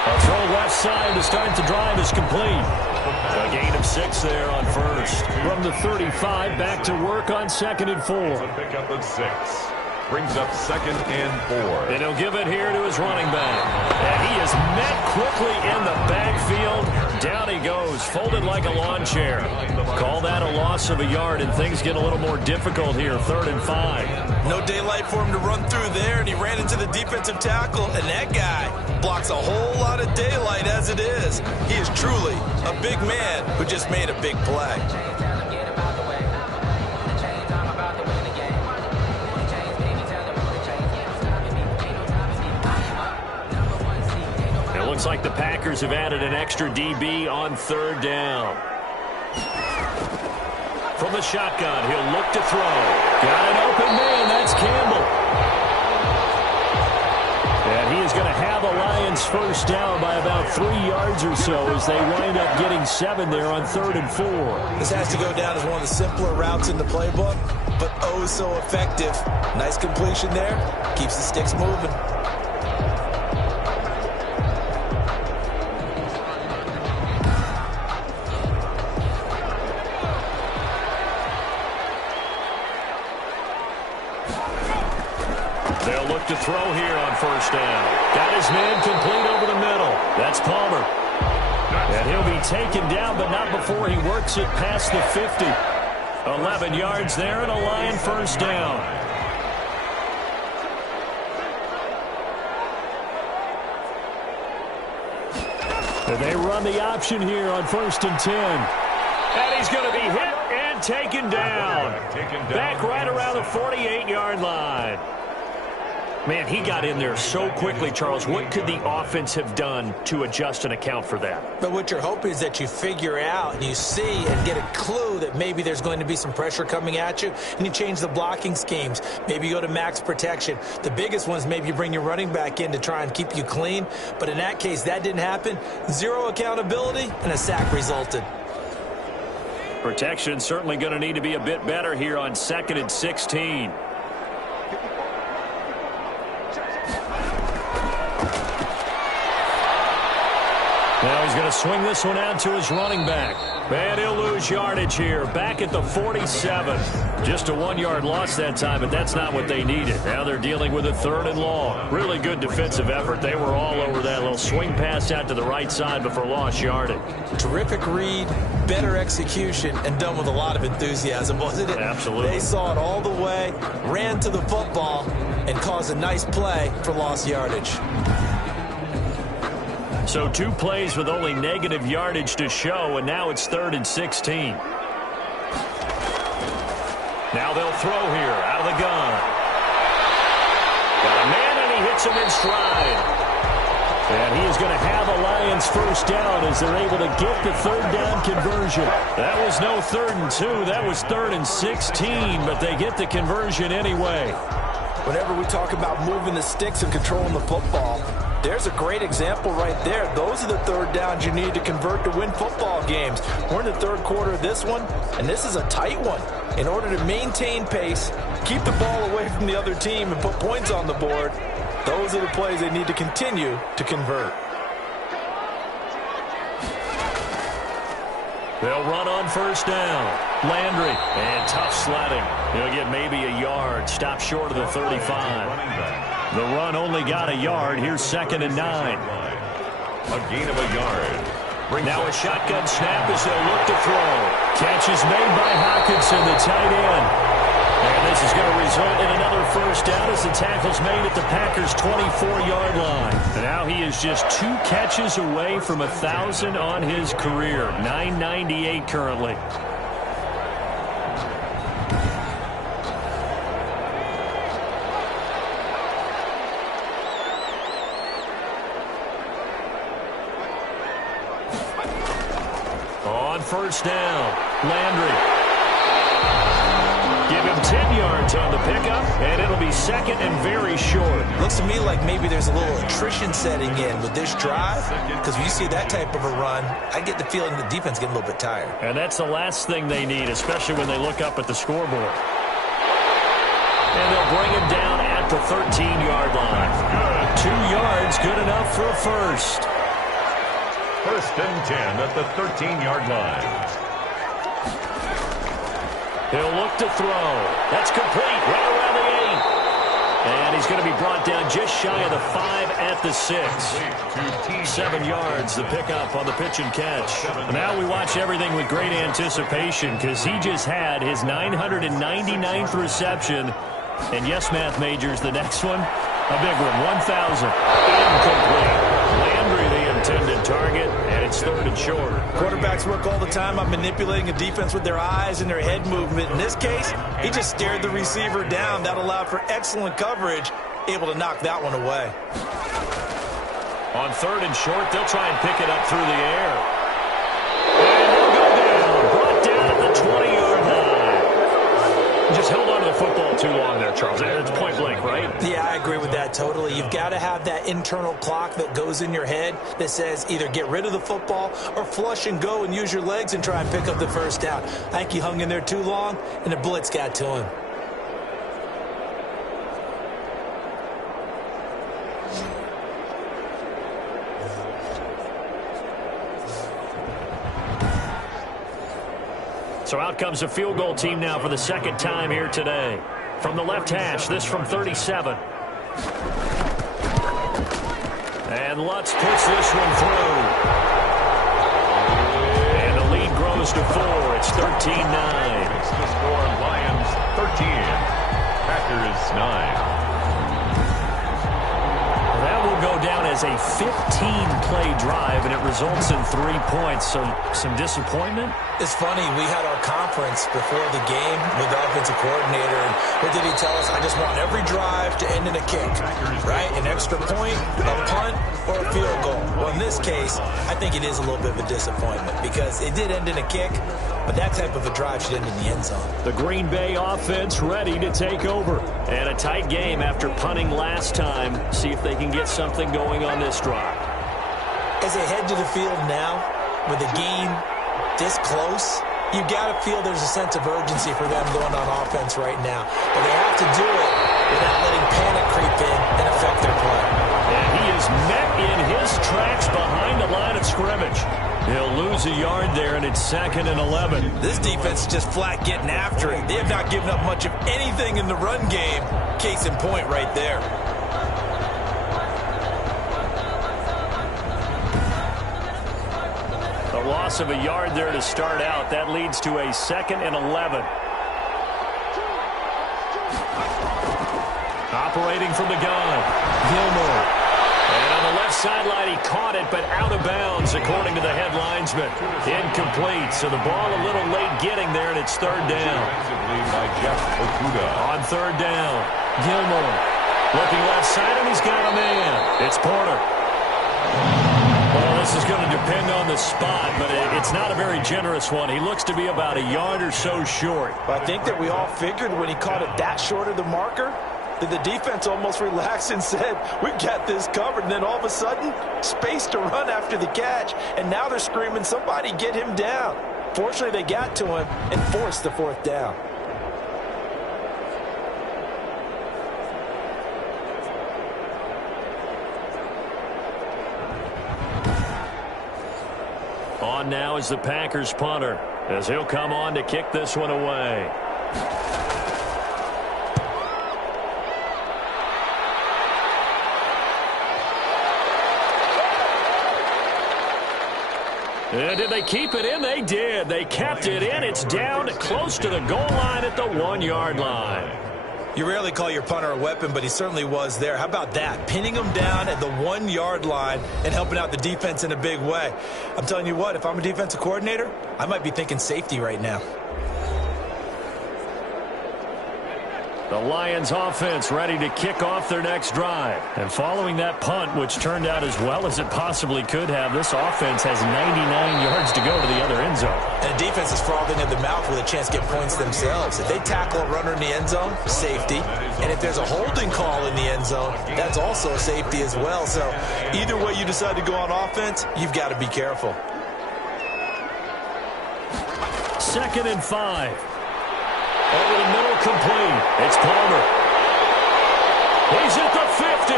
A throw left side to start the drive is complete. A gain of 6 there on first. From the 35, back to work on 2nd and 4. A pickup of 6. Brings up 2nd and 4. And he'll give it here to his running back. And he is met quickly in the backfield. Down he goes, folded like a lawn chair. Call that a loss of a yard, and things get a little more difficult here, 3rd and 5. No daylight for him to run through there, and he ran into the defensive tackle, and that guy blocks a whole lot of daylight as it is. He is truly a big man who just made a big play. Looks like the Packers have added an extra DB on 3rd down. From the shotgun, he'll look to throw. Got an open man, that's Campbell. And he is going to have the Lions first down by about 3 yards or so as they wind up getting 7 there on 3rd and 4. This has to go down as one of the simpler routes in the playbook, but oh so effective. Nice completion there. Keeps the sticks moving. They'll look to throw here on 1st down. Got his man complete over the middle. That's Palmer. And he'll be taken down, but not before he works it past the 50. 11 yards there and a Lion 1st down. And they run the option here on 1st and 10. And he's going to be hit and taken down. Back right around the 48-yard line. Man, he got in there so quickly, Charles. What could the offense have done to adjust and account for that? But what you're hoping is that you figure out and you see and get a clue that maybe there's going to be some pressure coming at you, and you change the blocking schemes. Maybe you go to max protection. The biggest one is maybe you bring your running back in to try and keep you clean. But in that case, that didn't happen. Zero accountability, and a sack resulted. Protection certainly going to need to be a bit better here on 2nd and 16. Now he's going to swing this one out to his running back. And he'll lose yardage here. Back at the 47. Just a 1-yard loss that time, but that's not what they needed. Now they're dealing with a 3rd and long. Really good defensive effort. They were all over that little swing pass out to the right side before lost yardage. Terrific read, better execution, and done with a lot of enthusiasm, wasn't it? Absolutely. They saw it all the way, ran to the football, and caused a nice play for lost yardage. So 2 plays with only negative yardage to show, and now it's 3rd and 16. Now they'll throw here out of the gun. Got a man, and he hits him in stride. And he is going to have a Lions first down as they're able to get the 3rd down conversion. That was no 3rd and 2. That was 3rd and 16, but they get the conversion anyway. Whenever we talk about moving the sticks and controlling the football, there's a great example right there. Those are the 3rd downs you need to convert to win football games. We're in the 3rd quarter of this one, and this is a tight one. In order to maintain pace, keep the ball away from the other team, and put points on the board, those are the plays they need to continue to convert. They'll run on first down. Landry, and tough sledding. He'll get maybe a yard. Stop short of the 35. The run only got a yard. Here's 2nd and 9. A gain of a yard. Now a shotgun snap as they'll look to throw. Catch is made by Hockenson, the tight end. And this is going to result in another first down as the tackle's made at the Packers' 24-yard line. And now he is just 2 catches away from 1,000 on his career. 998 currently. On first down, Landry. Give him 10 yards on the pickup, and it'll be 2nd and very short. Looks to me like maybe there's a little attrition setting in with this drive, because when you see that type of a run, I get the feeling the defense getting a little bit tired. And that's the last thing they need, especially when they look up at the scoreboard. And they'll bring him down at the 13-yard line. 2 yards, good enough for a first. 1st and 10 at the 13-yard line. He'll look to throw. That's complete, right around the 8. And he's going to be brought down just shy of the 5 at the 6. 7 yards, the pickup on the pitch and catch. Now we watch everything with great anticipation because he just had his 999th reception. And yes, math majors, the next one, a big one, 1,000. Incomplete. Landry, the intended target, and it's 3rd and short. Quarterbacks work all the time on manipulating a defense with their eyes and their head movement. In this case, he just stared the receiver down. That allowed for excellent coverage, able to knock that one away. On 3rd and short, they'll try and pick it up through the air. And he'll go down, brought down at the 20-yard line. Just held on to the football too long there, Charles. It's point blank, right? Yeah, I agree with that totally. You've got to have that internal clock that goes in your head that says either get rid of the football or flush and go and use your legs and try and pick up the first down. I think he hung in there too long, and the blitz got to him. So out comes a field goal team now for the 2nd time here today. From the left hash, this from 37. And Lutz puts this one through. And the lead grows to 4. It's 13-9. It's the score, Lions 13, Packers 9. That will go down as has a 15-play drive, and it results in 3 points. So some disappointment? It's funny, we had our conference before the game with the offensive coordinator, and what did he tell us? I just want every drive to end in a kick, right? An extra point, a punt, or a field goal. Well, in this case, I think it is a little bit of a disappointment because it did end in a kick, but that type of a drive should end in the end zone. The Green Bay offense ready to take over. And a tight game after punting last time. See if they can get something going on this drive. As they head to the field now, with the game this close, you got to feel there's a sense of urgency for them going on offense right now. But they have to do it without letting panic creep in and affect their play. And he is met in his tracks behind the line of scrimmage. He'll lose a yard there, and it's 2nd and 11. This defense is just flat getting after it. They have not given up much of anything in the run game. Case in point right there. A loss of a yard there to start out. That leads to a 2nd and 11. Operating from the gun, Gilmore. And on the left sideline, he caught it, but out of bounds, according to the head linesman. Incomplete, so the ball a little late getting there, and it's 3rd down. On 3rd down, Gilmore. Looking left side, and he's got a man. It's Porter. Well, this is going to depend on the spot, but it's not a very generous one. He looks to be about a yard or so short. I think that we all figured when he caught it that short of the marker, that the defense almost relaxed and said, we've got this covered. And then all of a sudden, space to run after the catch. And now they're screaming, somebody get him down. Fortunately, they got to him and forced the 4th down. On now is the Packers punter, as he'll come on to kick this one away. And did they keep it in? They did. They kept it in. It's down close to the goal line at the 1-yard line. You rarely call your punter a weapon, but he certainly was there. How about that? Pinning him down at the 1-yard line and helping out the defense in a big way. I'm telling you what, if I'm a defensive coordinator, I might be thinking safety right now. The Lions offense ready to kick off their next drive. And following that punt, which turned out as well as it possibly could have, this offense has 99 yards to go to the other end zone. And the defense is frothing at the mouth with a chance to get points themselves. If they tackle a runner in the end zone, safety. And if there's a holding call in the end zone, that's also a safety as well. So either way you decide to go on offense, you've got to be careful. 2nd and 5. Over the middle, complete. It's Palmer. He's at the 50.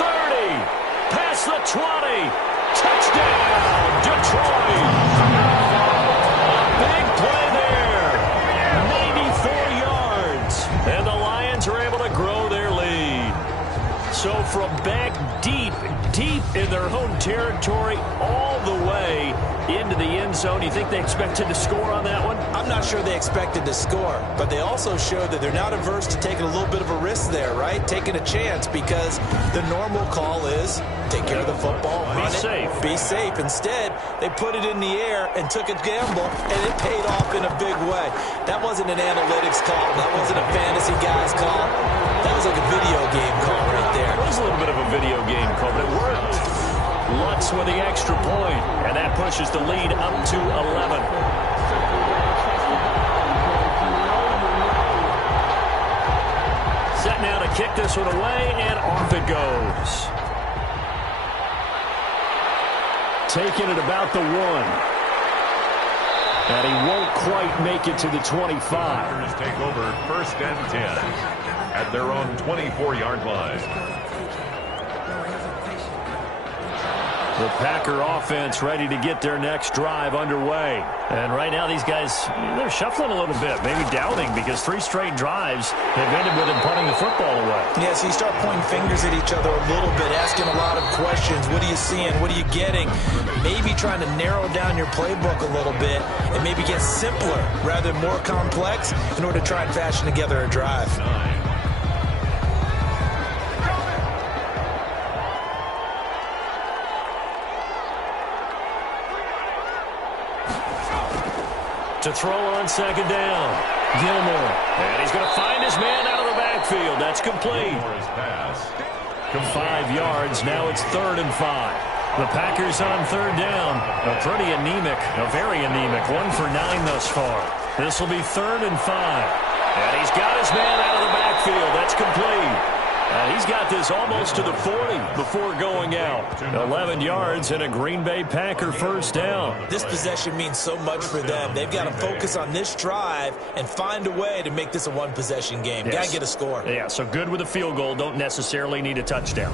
30. Past the 20. Touchdown, Detroit. Big play there. 94 yards. And the Lions are able to grow their lead. So from back deep in their own territory, all the way into the end zone. You think they expected to score on that one? I'm not sure they expected to score, but they also showed that they're not averse to taking a little bit of a risk there, right? Taking a chance, because the normal call is take care of the football, run it, be safe. Instead, they put it in the air and took a gamble, and it paid off in a big way. That wasn't an analytics call. That wasn't a fantasy guy's call. That was like a video game call right there. It was a little bit of a video game call, but it worked. Lutz with the extra point, and that pushes the lead up to 11. Set now to kick this one away, and off it goes. Taking it about the 1. And he won't quite make it to the 25. Packers take over 1st and 10 at their own 24-yard line. The Packer offense ready to get their next drive underway. And right now these guys, they're shuffling a little bit, maybe doubting, because 3 straight drives have ended with them punting the football away. Yeah, so you start pointing fingers at each other a little bit, asking a lot of questions. What are you seeing? What are you getting? Maybe trying to narrow down your playbook a little bit and maybe get simpler rather than more complex in order to try and fashion together a drive. To throw on second down. Gilmore. And he's going to find his man out of the backfield. That's complete. 5 yards. Now it's 3rd and 5. The Packers on 3rd down. A very anemic. 1 for 9 thus far. This will be 3rd and 5. And he's got his man out of the backfield. That's complete. He's got this almost to the 40 before going out. 11 yards and a Green Bay Packer first down. This possession means so much for them. They've got to focus on this drive and find a way to make this a one-possession game. Yes. Got to get a score. Yeah, so good with a field goal. Don't necessarily need a touchdown.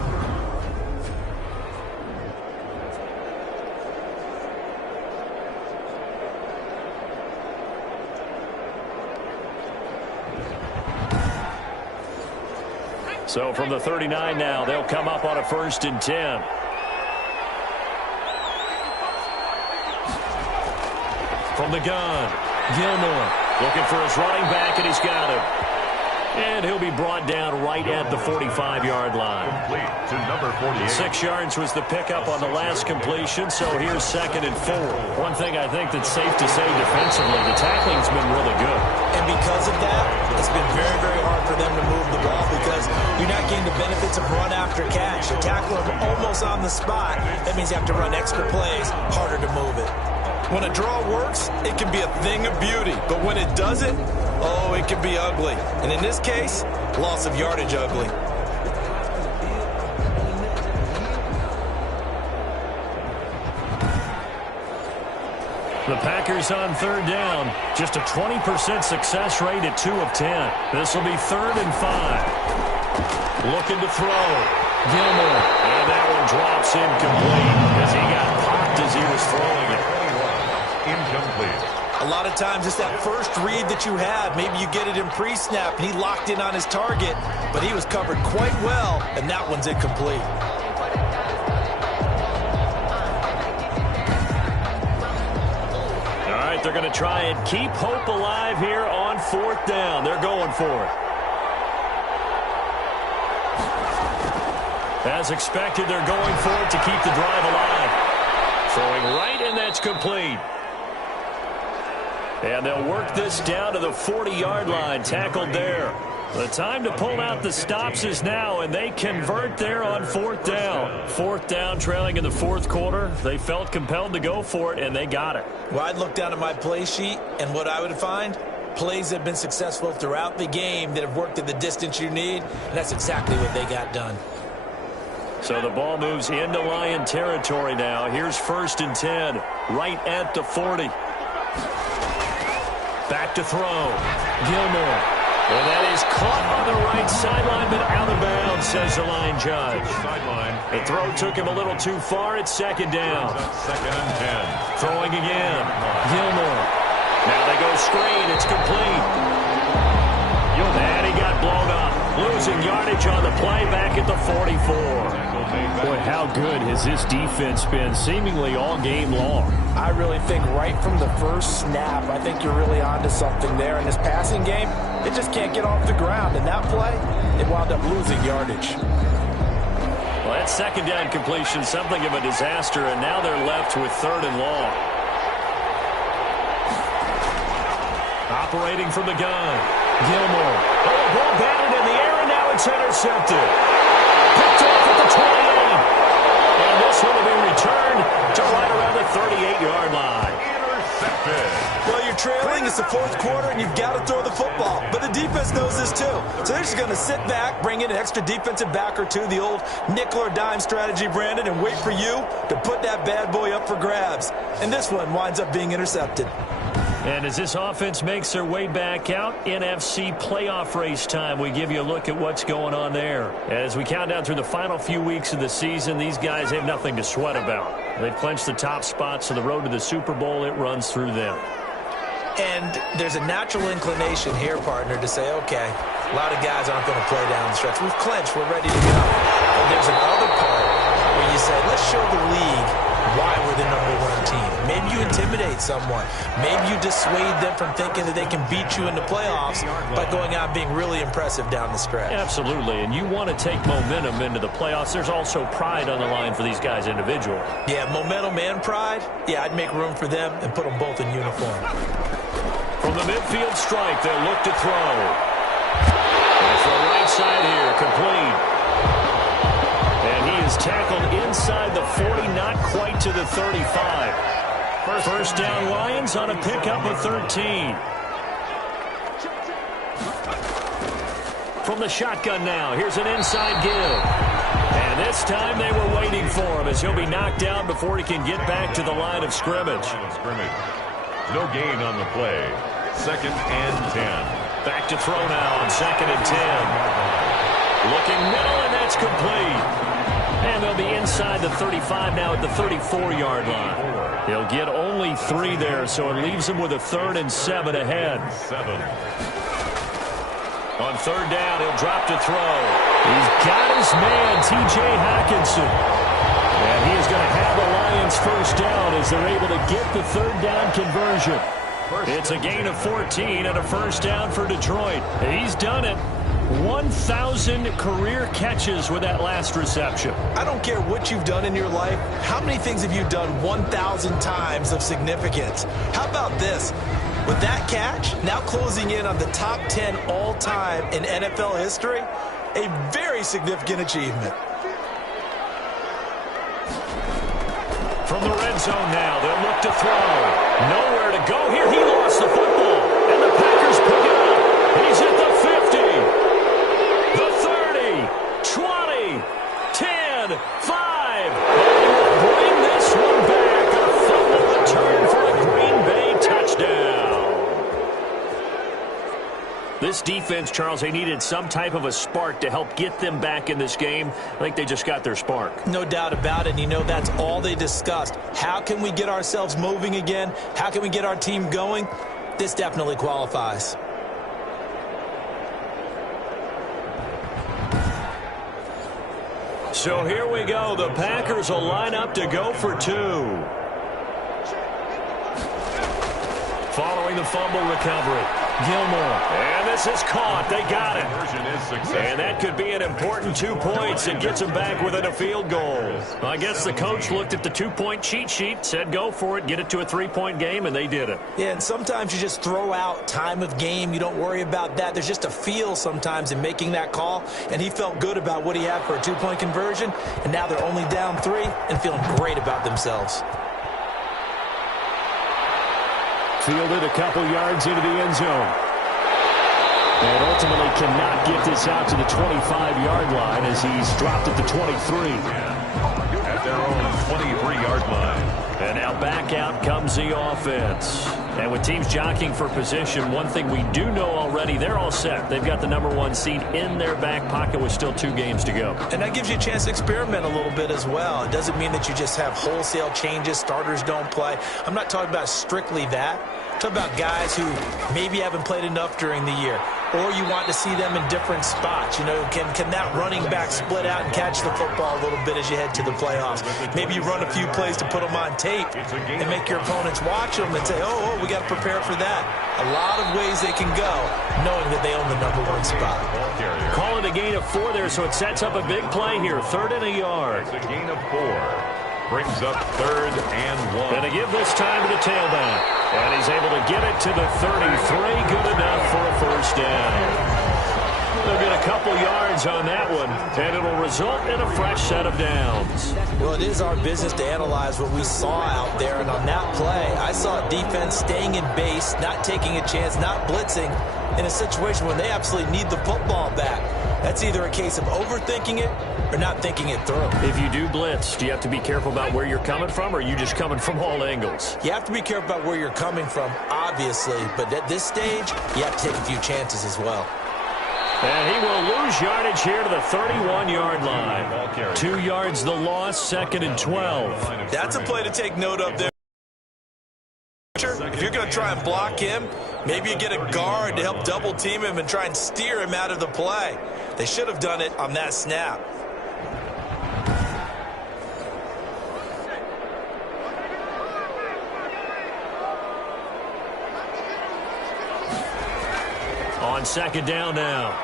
So from the 39 now, they'll come up on a 1st and 10. From the gun, Gilmore looking for his running back, and he's got him. And he'll be brought down right at the 45-yard line. Complete to number 48. 6 yards was the pickup on the last completion, so here's 2nd and 4. One thing I think that's safe to say defensively, the tackling's been really good. And because of that, it's been very, very hard for them to move the ball because you're not getting the benefits of run after catch. You tackle them almost on the spot. That means you have to run extra plays, harder to move it. When a draw works, it can be a thing of beauty. But when it doesn't, oh, it can be ugly. And in this case, loss of yardage ugly. The Packers on 3rd down. Just a 20% success rate at 2 of 10. This will be 3rd and 5. Looking to throw. Gilmore. And that one drops incomplete as he got popped as he was throwing it. Incomplete. A lot of times it's that first read that you have. Maybe you get it in pre-snap, and he locked in on his target, but he was covered quite well, and that one's incomplete. All right, they're going to try and keep hope alive here on 4th down. They're going for it. As expected, they're going for it to keep the drive alive. Throwing right, and that's complete. And they'll work this down to the 40-yard line, tackled there. The time to pull out the stops is now, and they convert there on 4th down. 4th down, trailing in the 4th quarter. They felt compelled to go for it, and they got it. Well, I'd look down at my play sheet, and what I would find, plays that have been successful throughout the game that have worked at the distance you need, and that's exactly what they got done. So the ball moves into Lion territory now. Here's 1st and 10, right at the 40. Back to throw. Gilmore. And that is caught on the right sideline, but out of bounds, says the line judge. The throw took him a little too far. It's 2nd down. 2nd and 10. Throwing again. Gilmore. Now they go screen. It's complete. And he got blown up. Losing yardage on the play back at the 44. Boy, how good has this defense been seemingly all game long? I really think right from the first snap, I think you're really onto something there. In this passing game, it just can't get off the ground. And that play, it wound up losing yardage. Well, that 2nd down completion, something of a disaster, and now they're left with 3rd and long. Operating from the gun. Gilmore. Oh, ball batted in the air, and now it's intercepted. Picked off at the 28. And this one will be returned to right around the 38-yard line. Intercepted. Well, you're trailing. It's the 4th quarter, and you've got to throw the football. But the defense knows this, too. So they're just going to sit back, bring in an extra defensive back or two, the old nickel or dime strategy, Brandon, and wait for you to put that bad boy up for grabs. And this one winds up being intercepted. And as this offense makes their way back out, NFC playoff race time, we give you a look at what's going on there. As we count down through the final few weeks of the season, these guys have nothing to sweat about. They've clinched the top spots, so the road to the Super Bowl, it runs through them. And there's a natural inclination here, partner, to say, okay, a lot of guys aren't going to play down the stretch. We've clinched. We're ready to go. But there's another part where you say, let's show the league why we're the #1 team. Maybe you intimidate someone. Maybe you dissuade them from thinking that they can beat you in the playoffs by going out and being really impressive down the stretch. Absolutely, and you want to take momentum into the playoffs. There's also pride on the line for these guys individually. Yeah, momentum and pride. Yeah, I'd make room for them and put them both in uniform. midfield strike. They'll look to throw. And for the right side here, complete. And he is tackled inside the 40, not quite to the 35. First down, Lions on a pickup of 13. From the shotgun now, here's an inside give. And this time they were waiting for him as he'll be knocked down before he can get back to the line of scrimmage. No gain on the play. 2nd and 10. Back to throw now on 2nd and 10. Looking middle, and that's complete. And they'll be inside the 35 now at the 34-yard line. He'll get only 3 there, so it leaves him with a 3rd and 7 ahead. 7. On 3rd down, he'll drop to throw. He's got his man, T.J. Hockenson. And he is going to have the Lions first down as they're able to get the 3rd down conversion. It's a gain of 14 and a first down for Detroit. He's done it. 1,000 career catches with that last reception. I don't care what you've done in your life. How many things have you done 1,000 times of significance? How about this? With that catch, now closing in on the top 10 all-time in NFL history, a very significant achievement. From the red zone now, they'll look to throw. Nowhere to go here. He lost the football, and the Packers pick it up. He's at the 50, the 30, 20, 10, 5. And he will bring this one back. A fumble return for a Green Bay touchdown. This defense, Charles, they needed some type of a spark to help get them back in this game. I think they just got their spark. No doubt about it. And you know, that's all they discussed. How can we get ourselves moving again? How can we get our team going? This definitely qualifies. So here we go. The Packers will line up to go for 2. Following the fumble recovery, Gilmore. And this is caught. They got it. And that could be an important 2 points. It gets them back within a field goal. I guess the coach looked at the 2-point cheat sheet, said go for it, get it to a 3-point game, and they did it. Yeah, and sometimes you just throw out time of game. You don't worry about that. There's just a feel sometimes in making that call, and he felt good about what he had for a 2-point conversion, and now they're only down 3 and feeling great about themselves. Fielded a couple yards into the end zone. And ultimately cannot get this out to the 25-yard line as he's dropped at the 23. At their own 23-yard line. And now back out comes the offense. And with teams jockeying for position, one thing we do know already, they're all set. They've got the #1 seed in their back pocket with still 2 games to go. And that gives you a chance to experiment a little bit as well. It doesn't mean that you just have wholesale changes, starters don't play. I'm not talking about strictly that. I'm talking about guys who maybe haven't played enough during the year, or you want to see them in different spots. You know, can that running back split out and catch the football a little bit as you head to the playoffs? Maybe you run a few plays to put them on tape and make your opponents watch them and say, oh, we got to prepare for that. A lot of ways they can go, knowing that they own the #1 spot. Call it a gain of 4 there, so it sets up a big play here. 3rd and a yard. It's a gain of 4. Brings up 3rd and 1. Going to give this time to the tailback. And he's able to get it to the 33. Good enough for a first down. They'll get a couple yards on that one, and it'll result in a fresh set of downs. Well, it is our business to analyze what we saw out there, and on that play, I saw defense staying in base, not taking a chance, not blitzing, in a situation when they absolutely need the football back. That's either a case of overthinking it or not thinking it through. If you do blitz, do you have to be careful about where you're coming from, or are you just coming from all angles? You have to be careful about where you're coming from, obviously, but at this stage, you have to take a few chances as well. And he will lose yardage here to the 31-yard line. 2 yards the loss, 2nd and 12. That's a play to take note of there. If you're going to try and block him, maybe you get a guard to help double team him and try and steer him out of the play. They should have done it on that snap. On 2nd down now.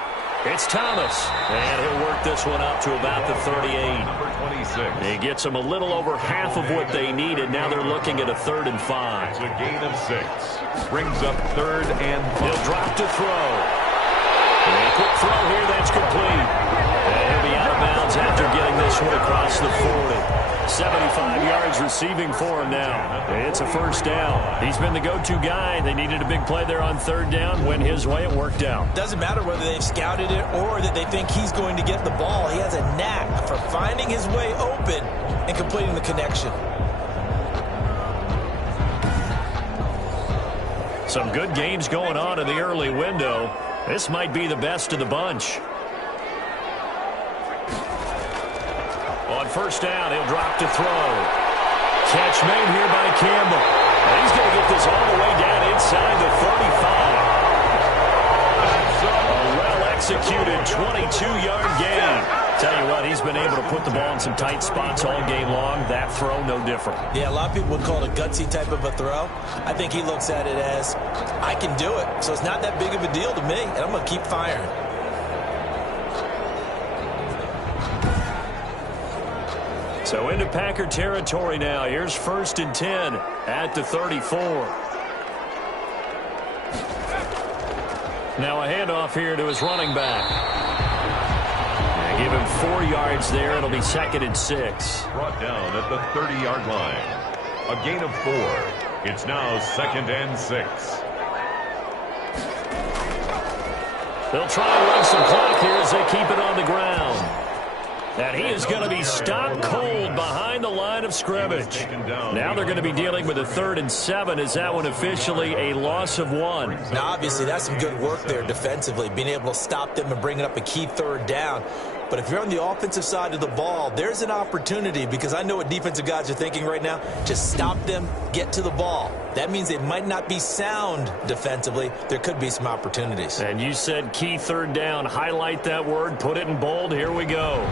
It's Thomas, and he'll work this one up to about the 38. Number 26. He gets them a little over half of what they needed. Now they're looking at a 3rd and 5. It's a gain of 6. Brings up 3rd and 5. He'll drop to throw. And a quick throw here, that's complete. And he'll be out of bounds after getting this one across the 40. 75 yards receiving for him now. It's a 1st down. He's been the go-to guy. They needed a big play there on 3rd down. Went his way, it worked out. Doesn't matter whether they've scouted it or that they think he's going to get the ball. He has a knack for finding his way open and completing the connection. Some good games going on in the early window. This might be the best of the bunch. On 1st down, he'll drop to throw. Catch made here by Campbell. And he's going to get this all the way down inside the 35. A well-executed 22-yard gain. Tell you what, he's been able to put the ball in some tight spots all game long. That throw, no different. Yeah, a lot of people would call it a gutsy type of a throw. I think he looks at it as, I can do it. So it's not that big of a deal to me, and I'm going to keep firing. So into Packer territory now. Here's 1st and 10 at the 34. Now a handoff here to his running back. And give him 4 yards there. It'll be 2nd and 6. Brought down at the 30-yard line. A gain of 4. It's now 2nd and 6. They'll try and run some clock here as they keep it on the ground. And he is going to be stopped cold behind the line of scrimmage. Now they're going to be dealing with a 3rd and 7. Is that one officially a loss of 1? Now, obviously, that's some good work there defensively, being able to stop them and bringing up a key 3rd down. But if you're on the offensive side of the ball, there's an opportunity, because I know what defensive guys are thinking right now. Just stop them, get to the ball. That means they might not be sound defensively. There could be some opportunities. And you said key 3rd down. Highlight that word. Put it in bold. Here we go.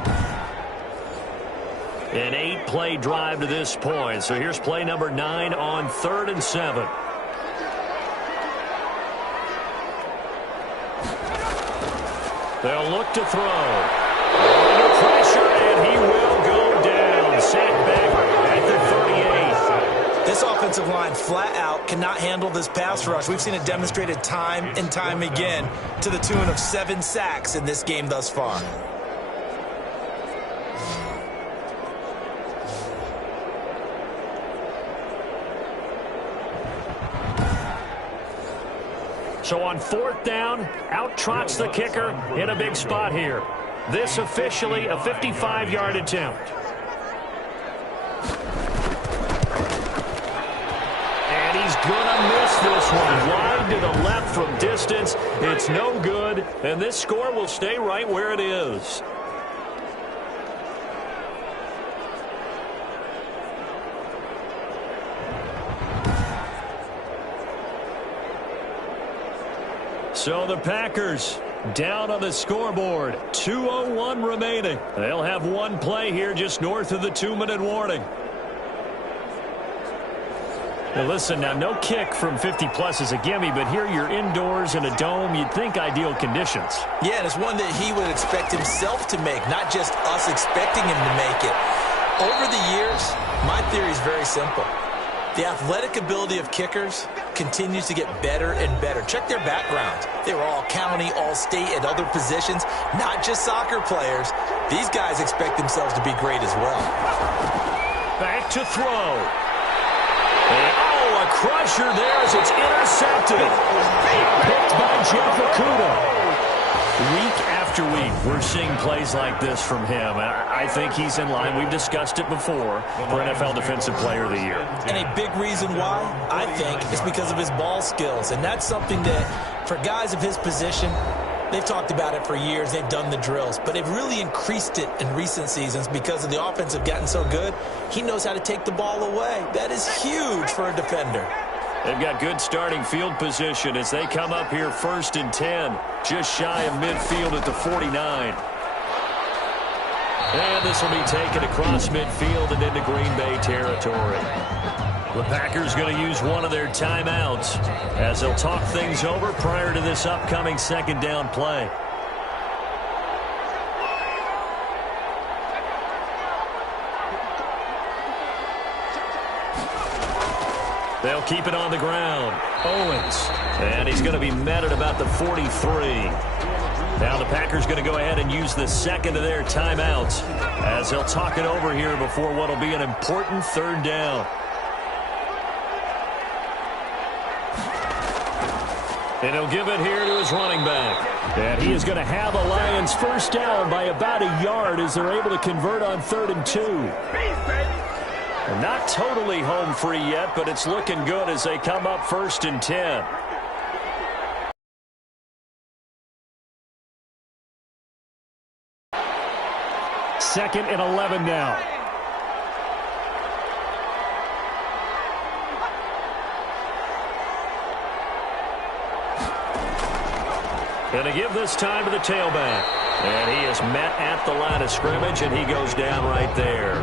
An 8-play drive to this point. So here's play number 9 on 3rd and 7. They'll look to throw. Under pressure, and he will go down. Sacked back at the 38. This offensive line flat out cannot handle this pass rush. We've seen it demonstrated time and time again to the tune of 7 sacks in this game thus far. So on 4th down, out trots the kicker in a big spot here. This officially a 55-yard attempt. And he's going to miss this one. Wide to the left from distance. It's no good, and this score will stay right where it is. So the Packers down on the scoreboard. 2:01 remaining. They'll have one play here just north of the 2-minute warning. Now listen, now no kick from 50-plus is a gimme, but here you're indoors in a dome. You'd think ideal conditions. Yeah, and it's one that he would expect himself to make, not just us expecting him to make it. Over the years, my theory is very simple. The athletic ability of kickers continues to get better and better. Check their backgrounds. They were all county, all state, at other positions, not just soccer players. These guys expect themselves to be great as well. Back to throw. And, oh, a crusher there as it's intercepted. Picked by Jeff Okudah. Week after week, we're seeing plays like this from him. I think he's in line. We've discussed it before for NFL Defensive Player of the Year. And a big reason why, I think, is because of his ball skills. And that's something that, for guys of his position, they've talked about it for years. They've done the drills. But they've really increased it in recent seasons because of the offense have gotten so good. He knows how to take the ball away. That is huge for a defender. They've got good starting field position as they come up here 1st and 10, just shy of midfield at the 49. And this will be taken across midfield and into Green Bay territory. The Packers going to use one of their timeouts as they'll talk things over prior to this upcoming 2nd down play. They'll keep it on the ground. Owens. And he's going to be met at about the 43. Now the Packers going to go ahead and use the second of their timeouts as they'll talk it over here before what will be an important third down. And he'll give it here to his running back. And he is going to have a Lions first down by about a yard as they're able to convert on 3rd and 2. And not totally home free yet, but it's looking good as they come up 1st and 10. Second and 11 now. Going to give this time to the tailback. And he is met at the line of scrimmage, and he goes down right there.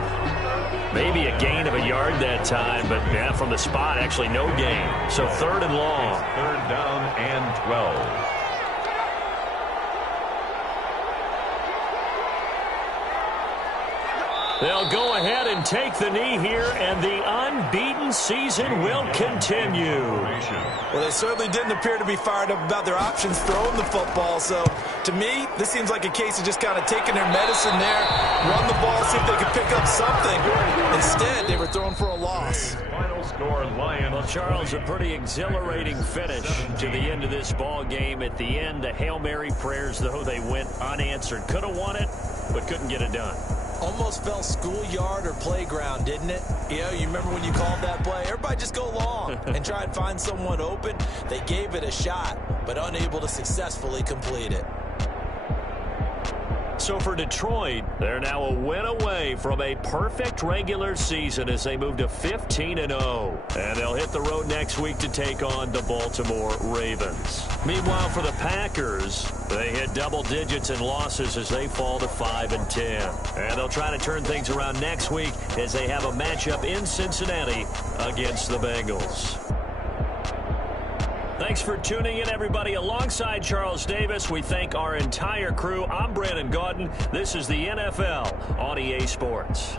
Maybe a gain of a yard that time, but yeah, from the spot, actually no gain. So 3rd and long. 3rd down and 12. They'll go ahead and take the knee here, and the unbeaten season will continue. Well, they certainly didn't appear to be fired up about their options throwing the football. So, to me, this seems like a case of just kind of taking their medicine there, run the ball, see if they could pick up something. Instead, they were throwing for a loss. Final score, Lions. Well, Charles, a pretty exhilarating finish to the end of this ball game. At the end, the Hail Mary prayers, though, they went unanswered. Could have won it, but couldn't get it done. Almost felt schoolyard or playground, didn't it? You know, you remember when you called that play? Everybody just go long and try and find someone open. They gave it a shot, but unable to successfully complete it. So for Detroit, they're now a win away from a perfect regular season as they move to 15-0. And they'll hit the road next week to take on the Baltimore Ravens. Meanwhile, for the Packers, they hit double digits in losses as they fall to 5-10. And they'll try to turn things around next week as they have a matchup in Cincinnati against the Bengals. Thanks for tuning in, everybody. Alongside Charles Davis, we thank our entire crew. I'm Brandon Gaudin. This is the NFL on EA Sports.